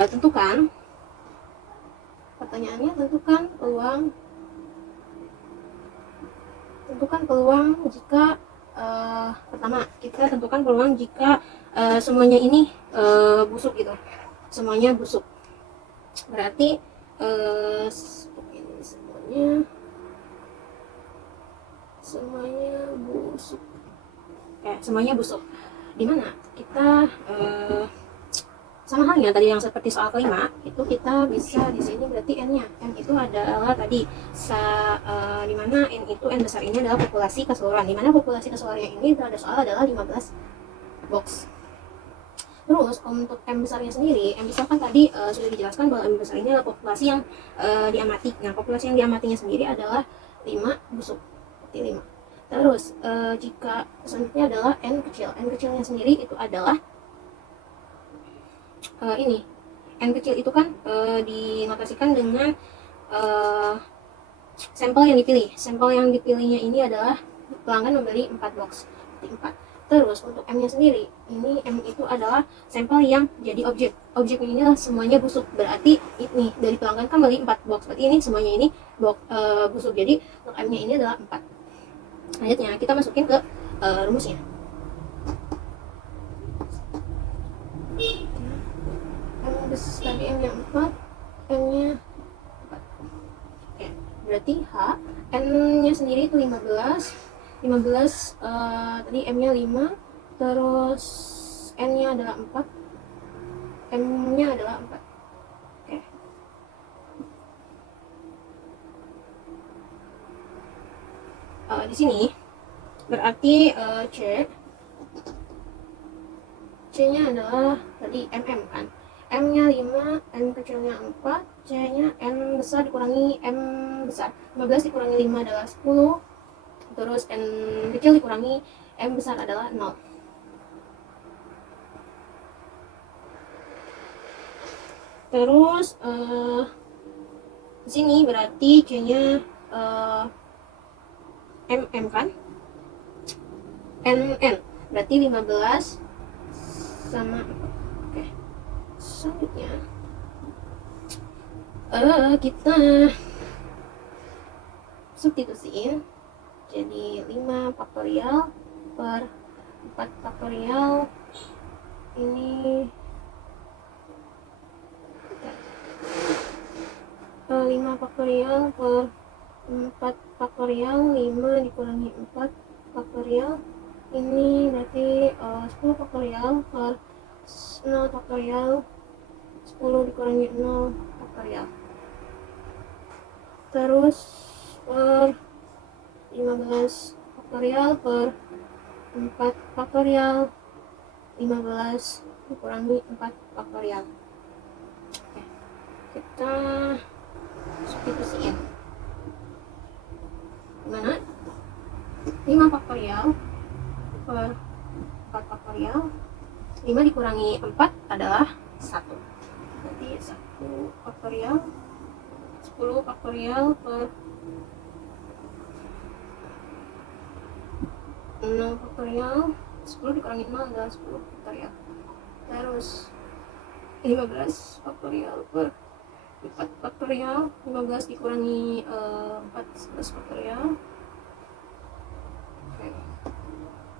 tentukan peluang jika pertama kita tentukan peluang jika semuanya ini busuk gitu. Semuanya busuk. Berarti semuanya busuk. Dimana kita sama halnya tadi yang seperti soal kelima, itu kita bisa di sini berarti n-nya. N itu adalah tadi dimana n itu n besar ini adalah populasi keseluruhan. Dimana populasi keseluruhannya ini pada soal adalah 15 box. Terus untuk M besarnya sendiri, M besar kan tadi sudah dijelaskan bahwa M besar ini adalah populasi yang diamati. Nah, populasi yang diamatinya sendiri adalah 5 busuk, seperti 5. Terus jika selanjutnya adalah N kecil. N kecilnya sendiri itu adalah ini. N kecil itu kan dinotasikan dengan sampel yang dipilih. Sampel yang dipilihnya ini adalah pelanggan membeli 4 box. 4. Terus untuk M nya sendiri, ini M itu adalah sampel yang jadi objek. Objeknya ini adalah semuanya busuk, berarti ini dari pelanggan kan beli 4 box, berarti ini semuanya ini busuk. Jadi untuk M nya ini adalah 4. Selanjutnya kita masukin ke rumusnya. Tadi M nya 4, M nya 4. Oke, berarti H, N nya sendiri itu 15. Tadi M nya 5, terus N nya adalah 4, M nya adalah 4. Oke. Di sini berarti C nya adalah tadi MM kan, M nya 5, N kecilnya 4, C nya N besar dikurangi M besar. 15 dikurangi 5 adalah 10, terus N kecil dikurangi M besar adalah 0. Terus di sini berarti C nya MM kan, NN berarti 15 sama. Oke, selanjutnya kita substitusiin jadi 5 faktorial per 4 faktorial ini 5 faktorial per 4 faktorial, 5 dikurangi 4 faktorial ini berarti 10 faktorial per 0 faktorial, 10 dikurangi 0 faktorial, terus per 15 faktorial per 4 faktorial, 15 dikurangi 4 faktorial. Oke, kita substitusiin. Gimana? 5 faktorial per 4 faktorial, 5 dikurangi 4 adalah 1, berarti 1 faktorial, 10 faktorial per 0 faktorial, 10 dikurangi 0 adalah 10 faktorial, terus 15 faktorial per 4 faktorial, 15 dikurangi 4, 11 faktorial. Oke.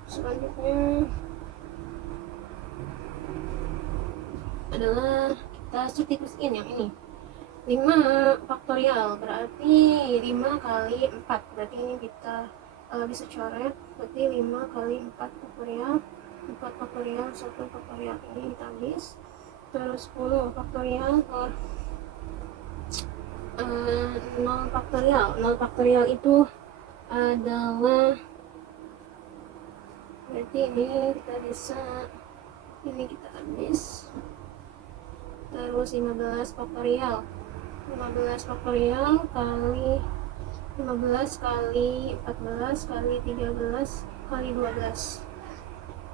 Selanjutnya adalah kita substitusiin yang ini. 5 faktorial berarti 5 kali 4, berarti ini kita bisa coret, berarti 5 kali 4 faktorial, 4 faktorial, 1 faktorial ini kita habis, terus 10 faktorial per 0 faktorial. 0 faktorial itu adalah berarti ini kita bisa, ini kita habis, terus 15 faktorial, 15 faktorial kali 15 kali 14 kali 13 kali 12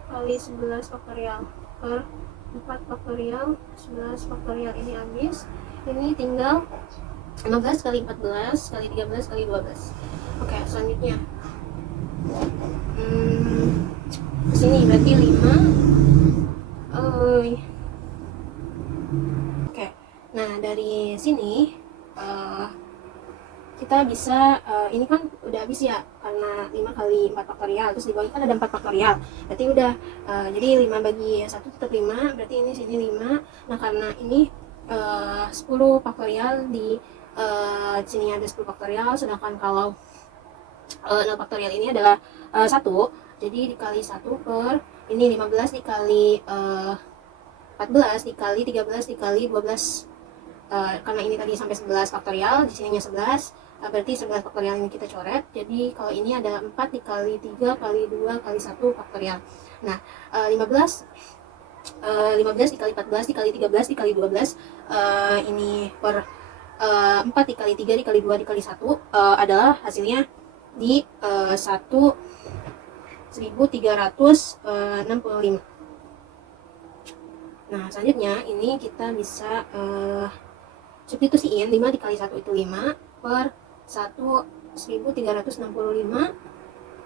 kali 11 faktorial per 4 faktorial, 11 faktorial ini habis, ini tinggal 15 kali 14 kali 13 kali 12. Oke, selanjutnya sini berarti 5. Oke, nah dari sini kita bisa ini kan udah habis ya, karena 5 kali 4 faktorial, terus di bawah kan ada 4 faktorial, berarti udah jadi 5 bagi 1 tetap 5, berarti ini sini 5. Nah karena ini 10 faktorial di sini ada 10 faktorial, sedangkan kalau 0 faktorial ini adalah 1, jadi dikali 1 per ini 15 dikali 14 dikali 13 dikali 12, karena ini tadi sampai 11 faktorial, di sininya 11, berarti 11 faktorial ini kita coret. Jadi kalau ini ada 4 dikali 3 kali 2 kali 1 faktorial. Nah 15 dikali 14 dikali 13 dikali 12, ini per 4 dikali 3 dikali 2 dikali 1 adalah hasilnya di 1365. Nah selanjutnya ini kita bisa substitusiin 5 dikali 1 itu 5 per 1365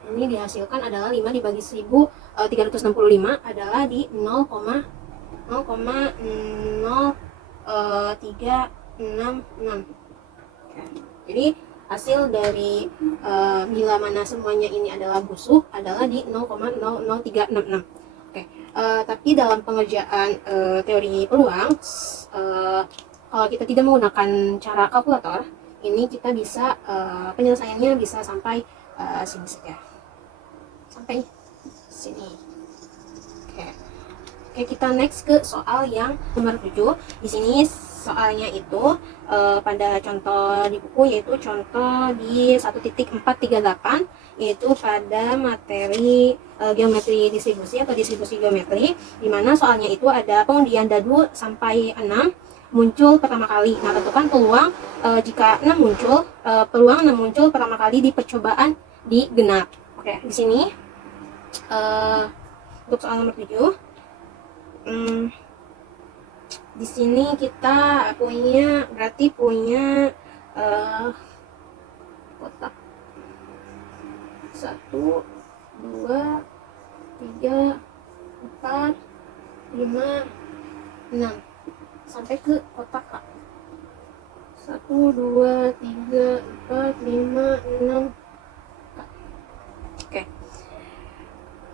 ini dihasilkan adalah 5 dibagi 1365 adalah di 0,0366. Jadi hasil dari bila mana semuanya ini adalah busuk adalah di 0,00366. Oke, tapi dalam pengerjaan teori peluang, kalau kita tidak menggunakan cara kalkulator, ini kita bisa penyelesaiannya bisa sampai sini saja, sampai sini. Oke, kita next ke soal yang nomor 7. Di sini soalnya itu pada contoh di buku, yaitu contoh di 1.438, yaitu pada materi geometri distribusi atau distribusi geometri, di mana soalnya itu ada pengundian dadu sampai 6 muncul pertama kali. Nah, tentukan peluang jika 6 muncul, peluang 6 muncul pertama kali di percobaan di genap. Oke, di sini untuk soal nomor 7, di sini kita berarti punya kotak 1, 2, 3, 4, 5, 6 sampai ke kotak K. 1, 2, 3, 4, 5, 6. Oke.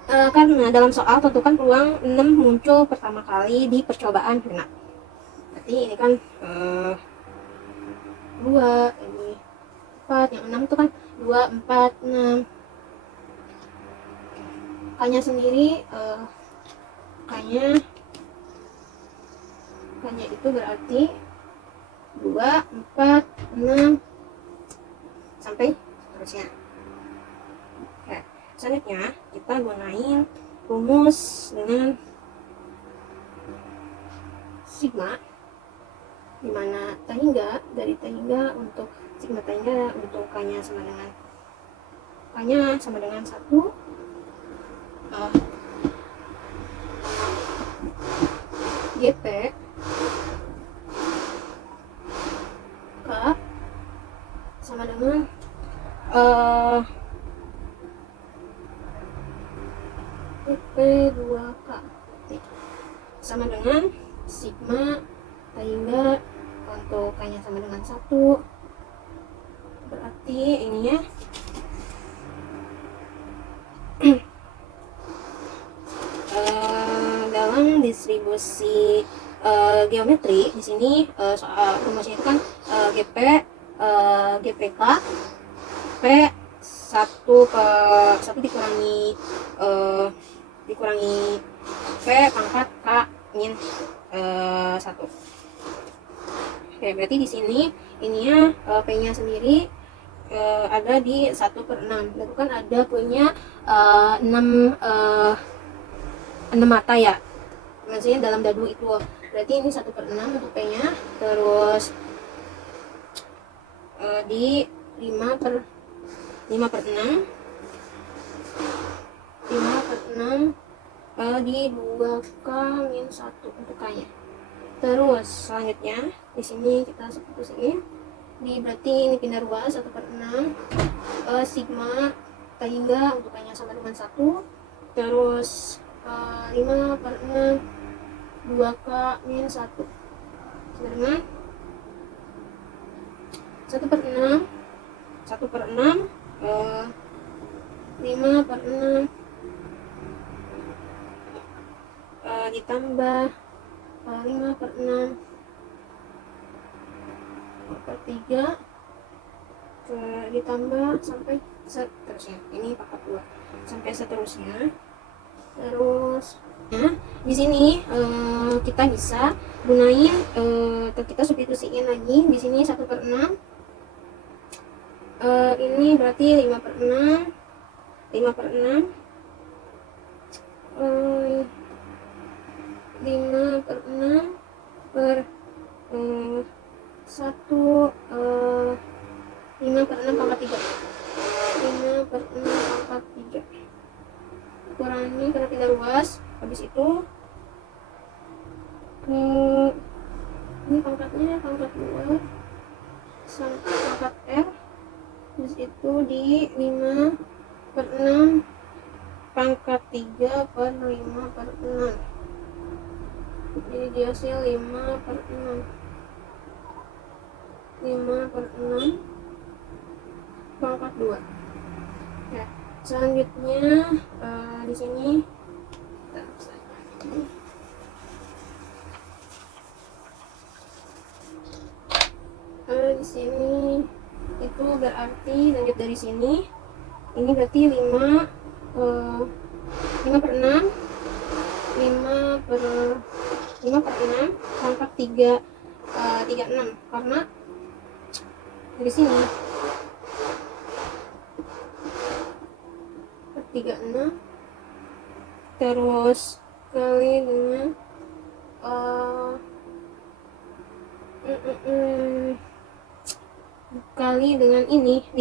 Karena dalam soal tentukan peluang 6 muncul pertama kali di percobaan genap. Berarti ini kan 2, ini 4, yang 6 itu kan 2, 4, 6. K-nya sendiri K-nya itu berarti 2, 4, 6 sampai seterusnya. Oke, selanjutnya kita gunain rumus dengan sigma, dimana dari T hingga untuk sigma T hingga untuk K-nya sama dengan 1 GP K sama dengan GP 2K sama dengan sigma hingga untuk K-nya sama dengan 1, berarti ininya dalam distribusi geometri di sini soal rumusnya itu kan GPK P 1 dikurangi P pangkat K min 1. Oke, berarti di sini ininya P-nya sendiri ada di 1/6. Itu kan ada punya 6 mata ya, maksudnya dalam dadu itu. Berarti ini 1/6 untuk P-nya, terus di 5/6 di 2K min 1 untuk K-nya. Terus selanjutnya di sini kita substitusiin, berarti ini pindah ruas 1/6 sigma T hingga untuk K-nya sama dengan 1, terus 5/6 2K min 1 sama dengan 1/6 5/6 ditambah 5/6 per 3 ditambah sampai seterusnya, ini pangkat 2 sampai seterusnya. Terus di sini kita bisa gunain kita substitusiin lagi di sini 1/6 ini berarti 5/6 per 1 5/6 pangkat 3 kurangi karena pindah ruas, habis itu ini pangkatnya pangkat 2 sampai pangkat R, habis itu di 5 per 6 pangkat 3 per 5 per 6. Jadi dia hasil 5 per 6. 5 per 6 pangkat 2. Ya, selanjutnya di sini di sini itu berarti lanjut dari sini ini berarti 5 per 6 5 per 6 pangkat 36 karena dari sini per 36 terus kali dengan kali dengan ini 1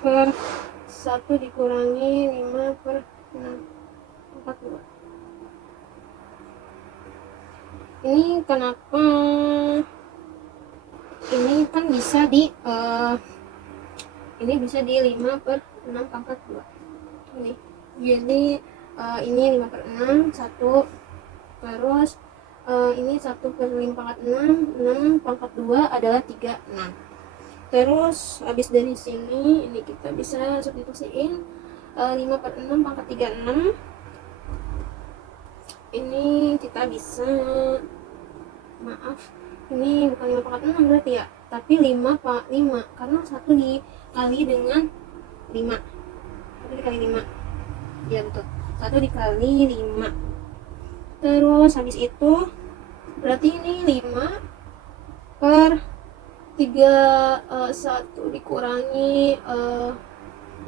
per 1 dikurangi 5 per 6 42. Ini kenapa ini kan bisa di ini bisa di 5 per 6 pangkat 2 ini. Jadi ini 5 per 6 1 terus ini 1 per 5 pangkat 6 pangkat 2 adalah 36. Terus habis dari sini ini kita bisa substitusiin 5 per 6 pangkat 36 ini kita bisa ini bukan 5 pangkat 6 berarti ya, tapi 5 karena 1 dikali dengan 5 1 dikali 5 ya betul 1 dikali 5. Terus habis itu berarti ini 5 per 3 1 dikurangi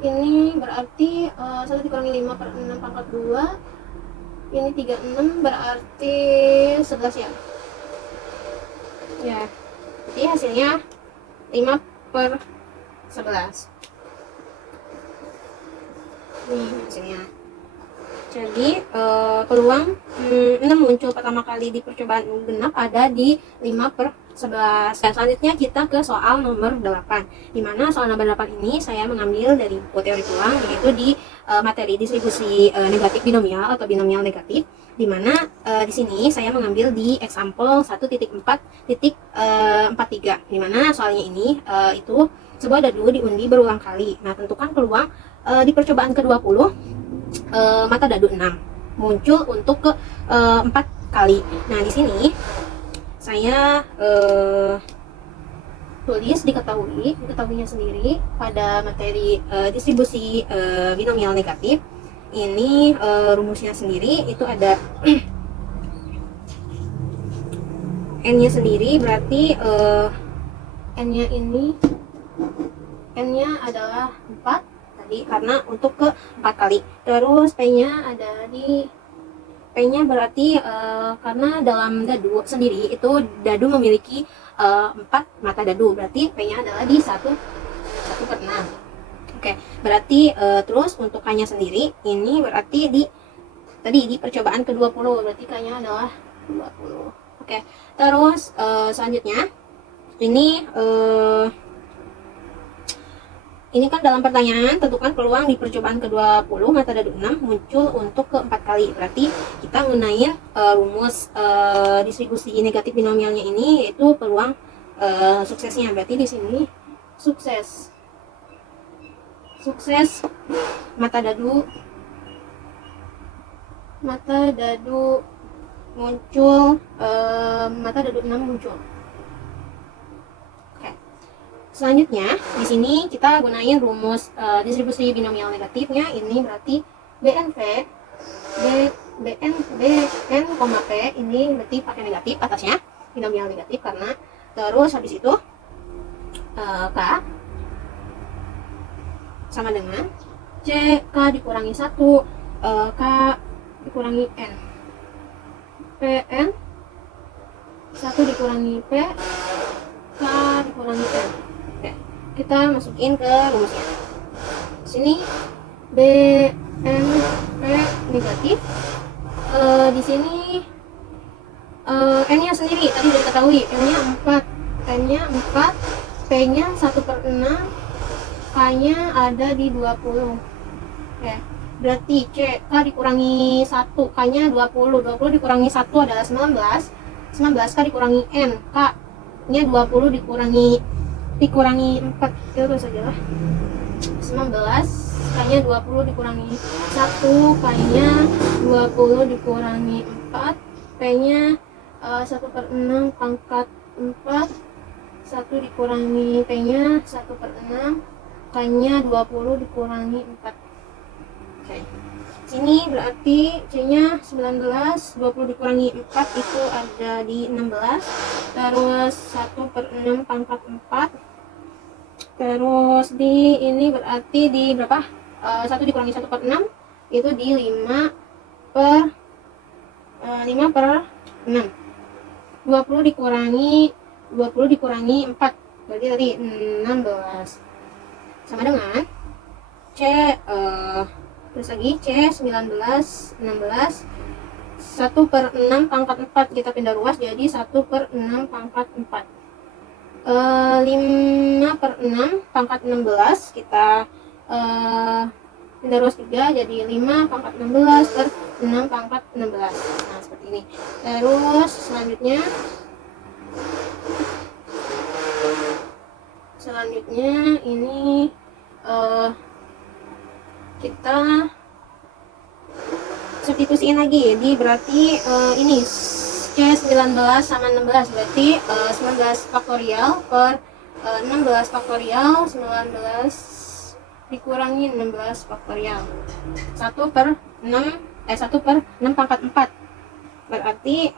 ini berarti 1 dikurangi 5 per 6 pangkat 2 ini 36 berarti 11 ya. Ya, jadi hasilnya 5 per 11 nih hasilnya. Jadi peluang 6 muncul pertama kali di percobaan genap ada di 5 per 11. Dan selanjutnya kita ke soal nomor 8, dimana soal nomor 8 ini saya mengambil dari buku teori peluang, yaitu di materi distribusi negatif binomial atau binomial negatif, dimana di sini saya mengambil di example 1.4.43, dimana soalnya ini itu sebuah dadu diundi berulang kali. Nah, tentukan peluang di percobaan ke-20 mata dadu 6 muncul untuk ke 4 kali. Nah, di sini saya tulis diketahuinya sendiri pada materi distribusi binomial negatif. Ini rumusnya sendiri itu ada n-nya sendiri, berarti n-nya adalah 4 tadi karena untuk ke 4 kali. Terus p-nya ada di p-nya berarti karena dalam dadu sendiri itu dadu memiliki 4 mata dadu, berarti p-nya adalah di 1 per 6. Oke, berarti terus untuk k-nya sendiri ini berarti di percobaan ke-20, berarti k-nya adalah 20. Oke, terus selanjutnya ini kan dalam pertanyaan tentukan peluang di percobaan ke-20 mata dadu 6 muncul untuk ke 4 kali. Berarti kita gunain rumus distribusi negatif binomialnya ini, yaitu peluang suksesnya. Berarti di sini sukses mata dadu muncul, mata dadu 6 muncul. Selanjutnya di sini kita gunain rumus distribusi binomial negatifnya. Ini berarti bn, P ini berarti pakai negatif atasnya, binomial negatif karena. Terus habis itu K sama dengan CK dikurangi 1 K dikurangi N, PN 1 dikurangi P, K dikurangi N. Oke, kita masukin ke rumusnya. Sini BNP negatif, di sini N-nya sendiri tadi sudah diketahui, N-nya 4, N-nya 4, P-nya 1 per 6, K K-nya ada di 20. Oke, berarti K dikurangi 1, K-nya 20. 20 dikurangi 1 adalah 19. 19 K dikurangi N, K-nya 20 dikurangi 4. Terus aja lah. 19 K-nya 20 dikurangi 1, K-nya 20 dikurangi 4, P-nya 1/6 pangkat 4, 1 dikurangi P-nya 1/6, K-nya 20 dikurangi 4. Oke, sini berarti C-nya 19, 20 dikurangi 4 itu ada di 16, terus 1/6 pangkat 4, terus di ini berarti di berapa? 1 dikurangi 1/6 itu di 5/6. 20 dikurangi 4 berarti tadi 16, sama dengan C, terus lagi C 19, 16, 1/6 pangkat 4 kita pindah ruas jadi 1/6 pangkat 4. 5/6 pangkat 16 kita pindah ruas 3 jadi 5 pangkat 16 per 6 pangkat 16. Nah seperti ini. Terus selanjutnya ini kita substitusiin lagi. Jadi berarti ini C19 sama 16 berarti 19 faktorial per 16 faktorial, 19 dikurangi 16 faktorial, 1/6 pangkat 4 berarti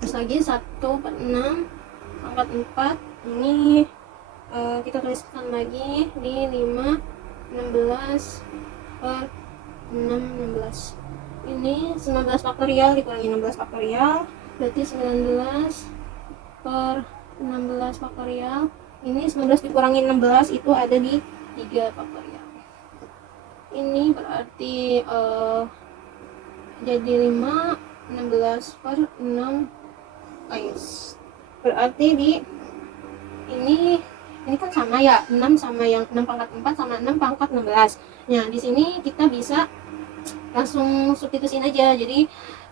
terus lagi 1/6 pangkat 4 ini kita tuliskan lagi di 5, 16 per 6, 16. Ini 19 faktorial dikurangi 16 faktorial berarti 19 per 16 faktorial. Ini 19 dikurangi 16 itu ada di 3 faktorial. Ini berarti jadi 5, 16 per 6 berarti di ini kan sama ya, 6 sama yang 6 pangkat 4 sama 6 pangkat 16. Nah di sini kita bisa langsung substitusiin aja, jadi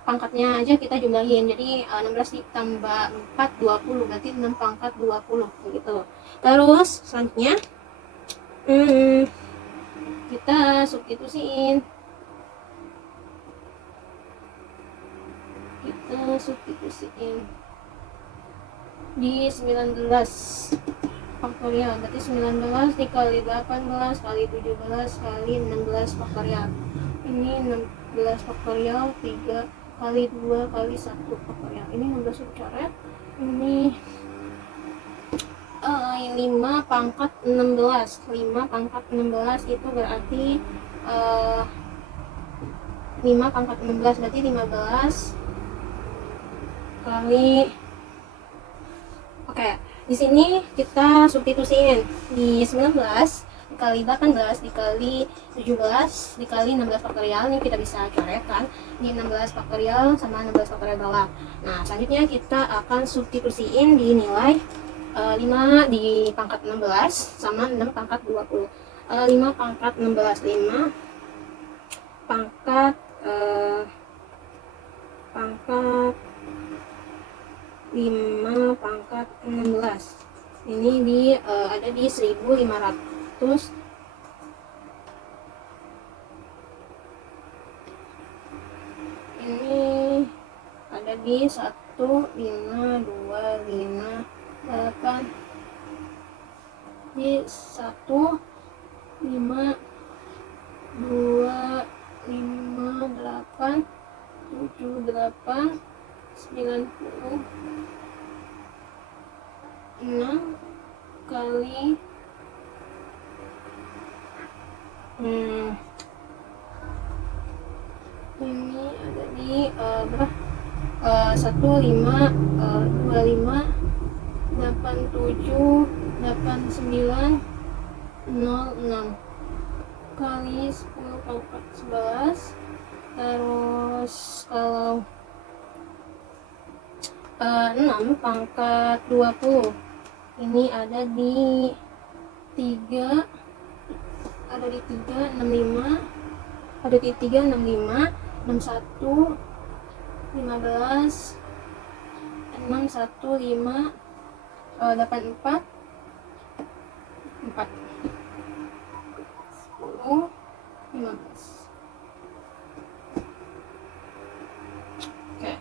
pangkatnya aja kita jumlahin, jadi 16 ditambah 4 20 berarti 6 pangkat 20 gitu. Terus selanjutnya kita substitusiin di 19 faktorial berarti 19 dikali 18 kali 17 kali 16 faktorial. Ini 16 faktorial 3 kali 2 kali 1 faktorial. Ini 16 coret. Ini 5 pangkat 16. 5 pangkat 16 itu berarti 5 pangkat 16 berarti 15 kali. Oke, di sini kita substitusiin di 19 dikali 18 dikali 17 dikali 16 faktorial. Ini kita bisa coretkan di 16 faktorial sama 16 faktorial bawah. Nah selanjutnya kita akan substitusiin di nilai 5 di pangkat 16 sama 6 pangkat 20. 5 pangkat 16, 5 pangkat 5 pangkat 16. Ini ada di 1500. Ini ada di 1, 5, 2, 5, 8. Di 1, 5, 2, 5, 8, 7, 8, 90, 6 kali ini ada di berapa? 1, 5, 2, 5, 8, 7, 8, 9, 0, 6 kali 10 pangkat 11. Terus kalau 6 pangkat 20 ini ada di 3, ada di 3, 65, ada di 3, 65, 61, 15, 615, 84, 4, 10, 15. Oke,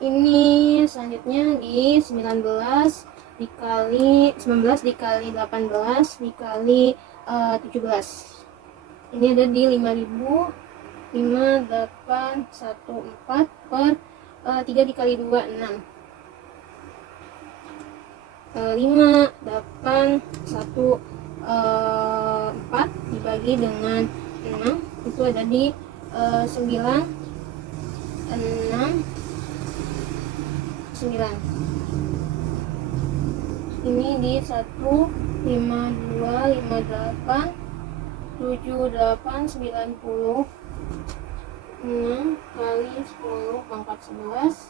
ini selanjutnya di 19 dikali 18 dikali 17. Ini ada di 5.000, 5814 per 3 dikali 2, 6. 5814 dibagi dengan 6 itu ada di 9, 6, 9. Ini di 1, 5, 2, 58, 78, 90, 6 kali 10 pangkat 11.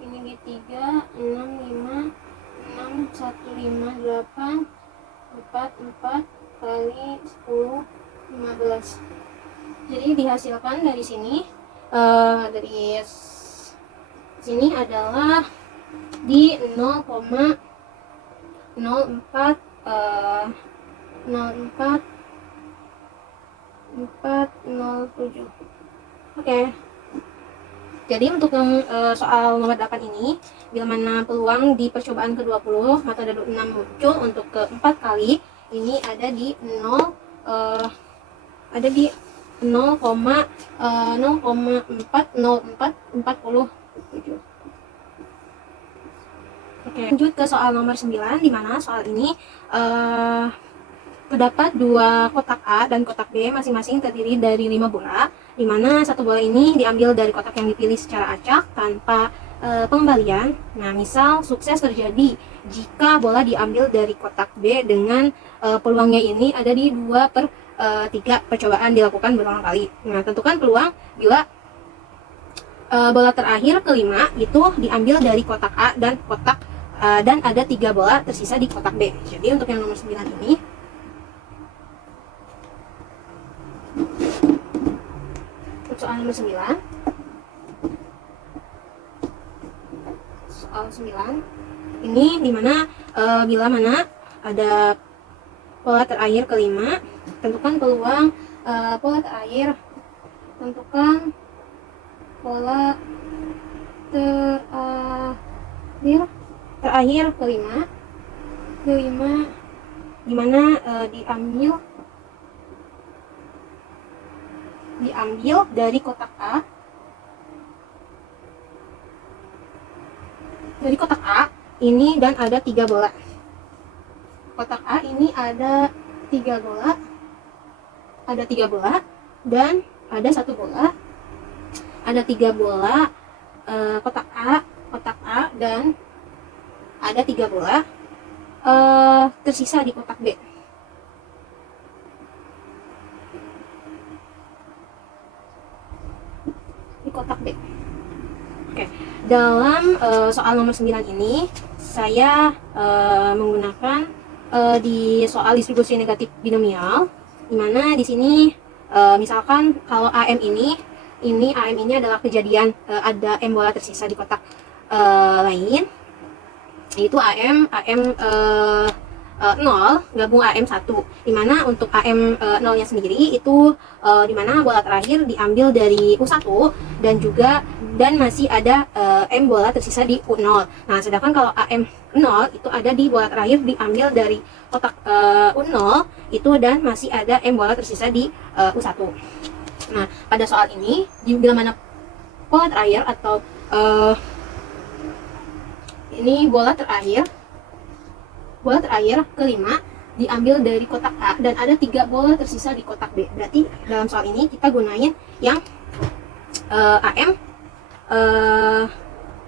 Ini di 3, 6, 5, 6, 1, 5, 8, 4 kali 10, 15. Jadi dihasilkan dari sini adalah di 0,04 407. Oke. Jadi untuk yang soal nomor 8 ini, bila mana peluang di percobaan ke-20 metode 6 muncul untuk ke-4 kali, ini ada di 0,40447. Oke, lanjut ke soal nomor 9, di mana soal ini terdapat dua kotak A dan kotak B masing-masing terdiri dari 5 bola, di mana satu bola ini diambil dari kotak yang dipilih secara acak tanpa pengembalian. Nah, misal sukses terjadi jika bola diambil dari kotak B dengan peluangnya ini ada di 2/3 percobaan dilakukan berulang kali. Nah, tentukan peluang bila bola terakhir kelima itu diambil dari kotak A dan dan ada 3 bola tersisa di kotak B. Jadi untuk yang nomor 9 ini, soal nomor 9, ini dimana bila mana ada pola terakhir kelima, tentukan peluang pola terakhir, tentukan pola terakhir kelima dimana diambil dari kotak A. Dari kotak A ini dan ada 3 bola. Kotak A ini ada 3 bola. Ada 3 bola dan ada 1 bola. Ada 3 bola kotak A dan ada 3 bola tersisa di kotak B. Kotak B. Oke, dalam soal nomor 9 ini saya menggunakan di soal distribusi negatif binomial, dimana di sini misalkan kalau AM ini adalah kejadian ada M bola tersisa di kotak lain, yaitu AM 0 gabung AM 1, dimana untuk AM 0 nya sendiri itu dimana bola terakhir diambil dari U1 dan masih ada M bola tersisa di U0. Nah, sedangkan kalau AM 0 itu ada di bola terakhir diambil dari kotak U0 itu dan masih ada M bola tersisa di U1. Nah, pada soal ini bila mana bola terakhir atau ini bola terakhir kelima diambil dari kotak A dan ada 3 bola tersisa di kotak B. Berarti dalam soal ini kita gunain yang AM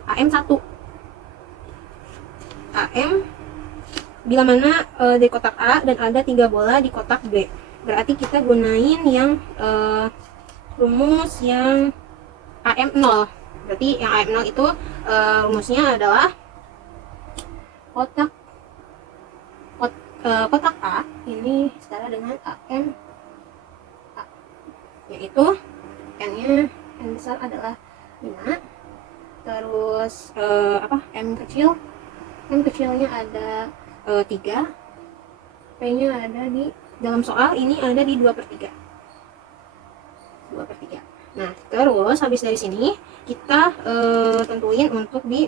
1. AM bila mana di kotak A dan ada 3 bola di kotak B. Berarti kita gunain yang rumus yang AM 0. Berarti yang AM 0 itu rumusnya adalah kotak A ini setara dengan AM A, yaitu N besar adalah 5, terus M kecilnya ada 3, P nya ada di dalam soal ini ada di 2/3. Nah terus habis dari sini kita tentuin untuk di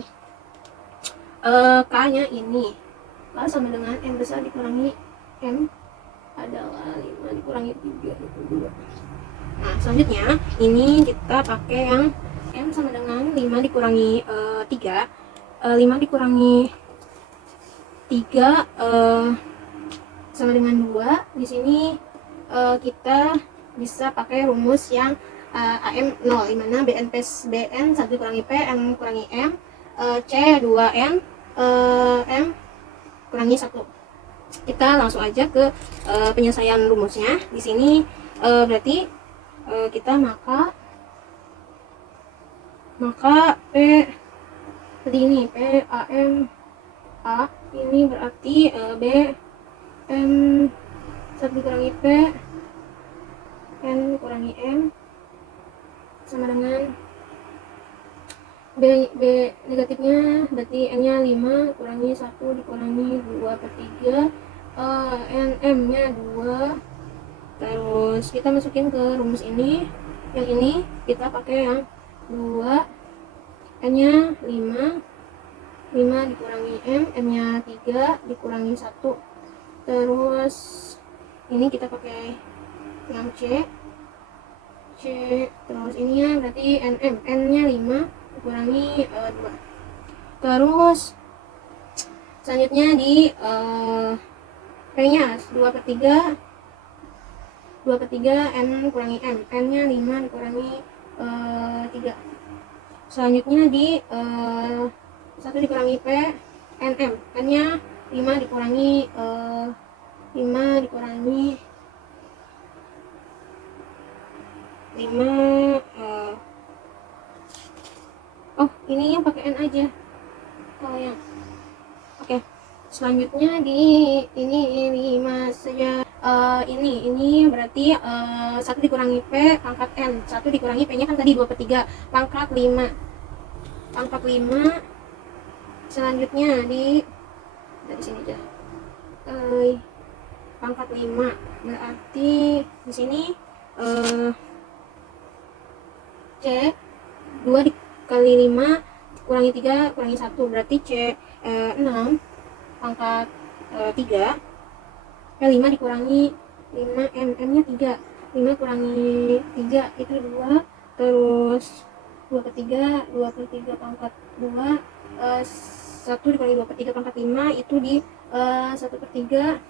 K nya ini, K sama dengan M besar dikurangi M adalah 5 dikurangi 3 itu 2. Nah selanjutnya ini kita pakai yang M sama dengan 5 dikurangi 3, 5 dikurangi 3 sama dengan 2. Di sini kita bisa pakai rumus yang AM 0, dimana BN 1 dikurangi P, M kurangi M, C 2N, M kurangi 1. Kita langsung aja ke penyelesaian rumusnya. Di sini berarti kita maka P seperti ini, P AM A ini berarti B M 1 dikurangi P, N kurangi M sama dengan B negatifnya berarti N nya 5 kurangi 1 dikurangi 2/3, M nya 2. Terus kita masukin ke rumus ini, yang ini kita pakai yang 2, N nya 5 dikurangi M nya 3 dikurangi 1. Terus ini kita pakai yang C, terus ini ya berarti N nya 5 dikurangi 2. Terus selanjutnya di P nya 2/3 N kurangi M nya 5 dikurangi 3. Selanjutnya di 1 dikurangi P, N nya 5 dikurangi 5 ini yang pakai N aja kalau yang oke. Selanjutnya di ini 5 saja. Ini berarti 1 dikurangi P pangkat N, 1 dikurangi P nya kan tadi 2/3 pangkat 5. Selanjutnya dari sini aja, pangkat 5 berarti di sini C 2 dikali 5 kurangi 3 kurangi 1 berarti C 6 pangkat 3, 5 dikurangi 5 M nya 3, 5 kurangi 3 itu 2, terus 2/3 pangkat 2, 1 dikurangi 2/3 pangkat 5 itu di 1/3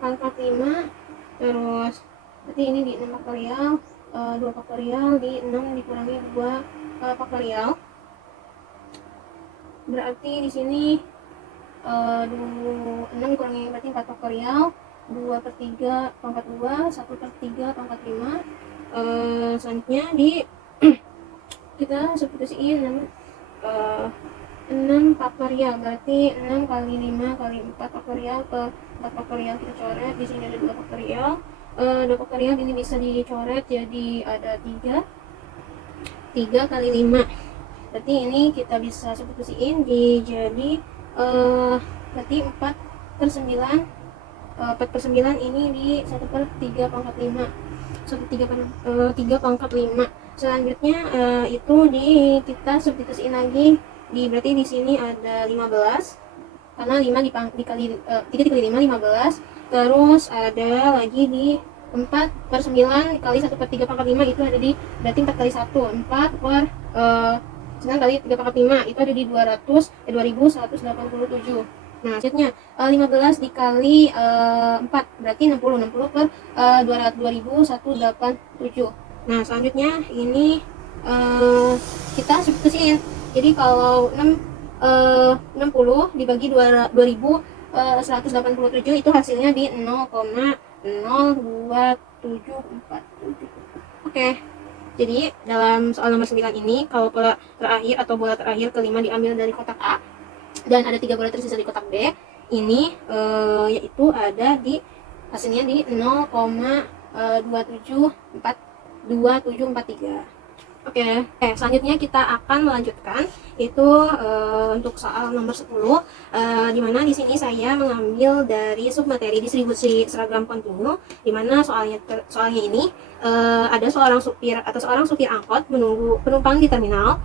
pangkat 5. Terus berarti ini di 6 faktorial, 2 faktorial di 6 dikurangi 2 faktorial. Berarti di sini 6 dikurangi berarti 4 faktorial, 2/3 pangkat 2, 1/3 pangkat 5. Selanjutnya di kita substitusiin 6 faktorial berarti 6 kali 5 kali 4 faktorial ke 4 faktorial kita coret. Di sini ada 2 faktorial, 2 faktorial ini bisa dicoret jadi ada 3 kali 5 berarti ini kita bisa substitusiin jadi berarti 4/9 ini di 1/3 pangkat 5, 3 pangkat 5. Selanjutnya itu kita substitusiin lagi berarti di sini ada 15 karena 5 dikali 3 dikali 5 15. Terus ada lagi di 4/9 kali 1/3 pangkat 5 itu ada di berarti 4 kali 1 4/9 kali 3 pangkat 5 itu ada di 2187. Nah selanjutnya 15 dikali 4 berarti 60 per 2187. Nah selanjutnya ini kita substitusiin. Jadi kalau 60 dibagi 2187 itu hasilnya di 0,02747. Oke. Jadi dalam soal nomor 9 ini kalau bola terakhir kelima diambil dari kotak A dan ada 3 bola tersisa di kotak B, ini yaitu ada di hasilnya di 0,2743. Oke, selanjutnya kita akan melanjutkan itu untuk soal nomor 10, di mana di sini saya mengambil dari submateri distribusi seragam kontinu, di mana soalnya ini ada seorang supir atau seorang supir angkot menunggu penumpang di terminal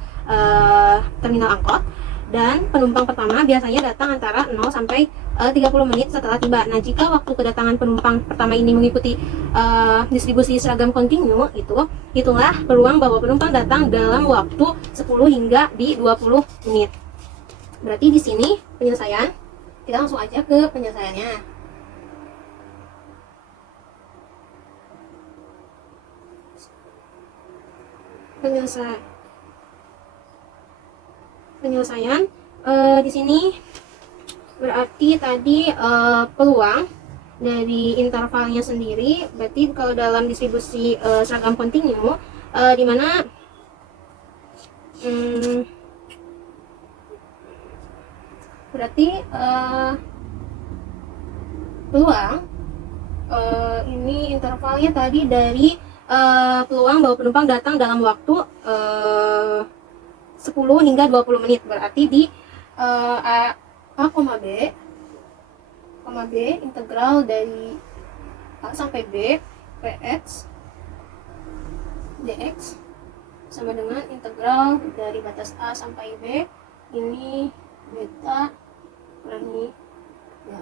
angkot, dan penumpang pertama biasanya datang antara 0 sampai 30 menit setelah tiba. Nah, jika waktu kedatangan penumpang pertama ini mengikuti distribusi seragam kontinu, itu hitunglah peluang bahwa penumpang datang dalam waktu 10 hingga di 20 menit. Berarti di sini penyelesaian, kita langsung aja ke penyelesaiannya. Penyelesaian di sini berarti tadi peluang dari intervalnya sendiri, berarti kalau dalam distribusi seragam kontinu di mana berarti peluang ini intervalnya tadi dari peluang bahwa penumpang datang dalam waktu 10 hingga 20 menit, berarti di A, B integral dari A sampai B Px dx sama dengan integral dari batas A sampai B ini beta kurangi ya,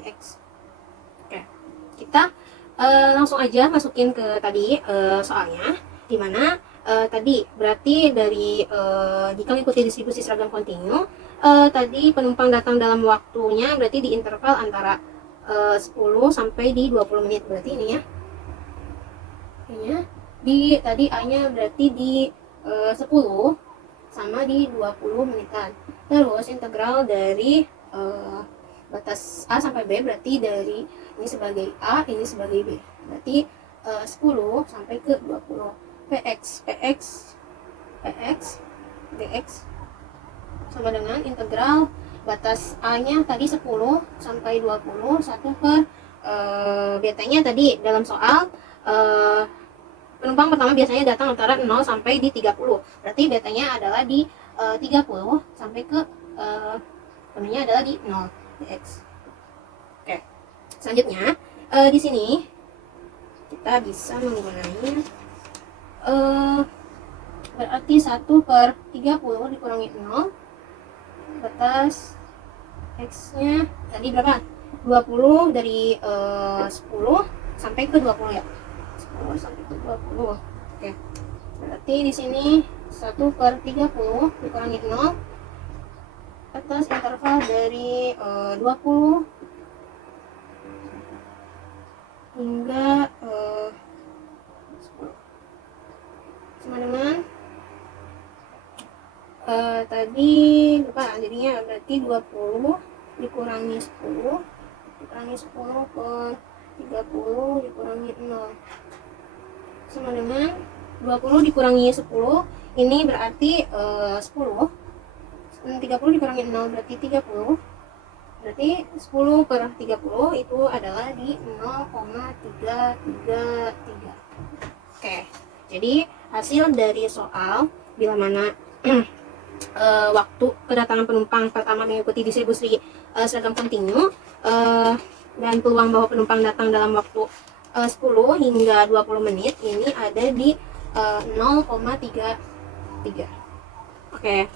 dx. Oke, kita langsung aja masukin ke tadi soalnya, dimana tadi berarti dari jika mengikuti distribusi seragam kontinu, tadi penumpang datang dalam waktunya berarti di interval antara 10 sampai di 20 menit, berarti ini ya. Ini di tadi A-nya berarti di 10 sama di 20 menitan. Terus integral dari batas A sampai B berarti dari ini sebagai A, ini sebagai B. Berarti 10 sampai ke 20. Px dx sama dengan integral batas A-nya tadi 10 sampai 20, 1 per betanya tadi dalam soal penumpang pertama biasanya datang antara 0 sampai di 30. Berarti betanya adalah di 30 sampai ke penuhnya adalah di 0 dx. Oke. Selanjutnya di sini kita bisa menggunakan berarti 1 per 30 dikurangi 0 batas x nya tadi berapa? 20 dari 10 sampai ke 20 ya, 10 sampai ke 20. Oke, berarti di sini 1 per 30 dikurangi 0 atas interval dari 20 hingga 10 sama dengan tadi berapa jadinya, berarti 20 dikurangi 10 per 30 dikurangi 0 sama dengan 20 dikurangi 10, ini berarti 10. 30 dikurangi 0 berarti 30, berarti 10 per 30 itu adalah di 0,333. Oke, jadi hasil dari soal bila mana waktu kedatangan penumpang pertama mengikuti distribusi seragam kontinu dan peluang bahwa penumpang datang dalam waktu 10 hingga 20 menit ini ada di 0,33. Oke.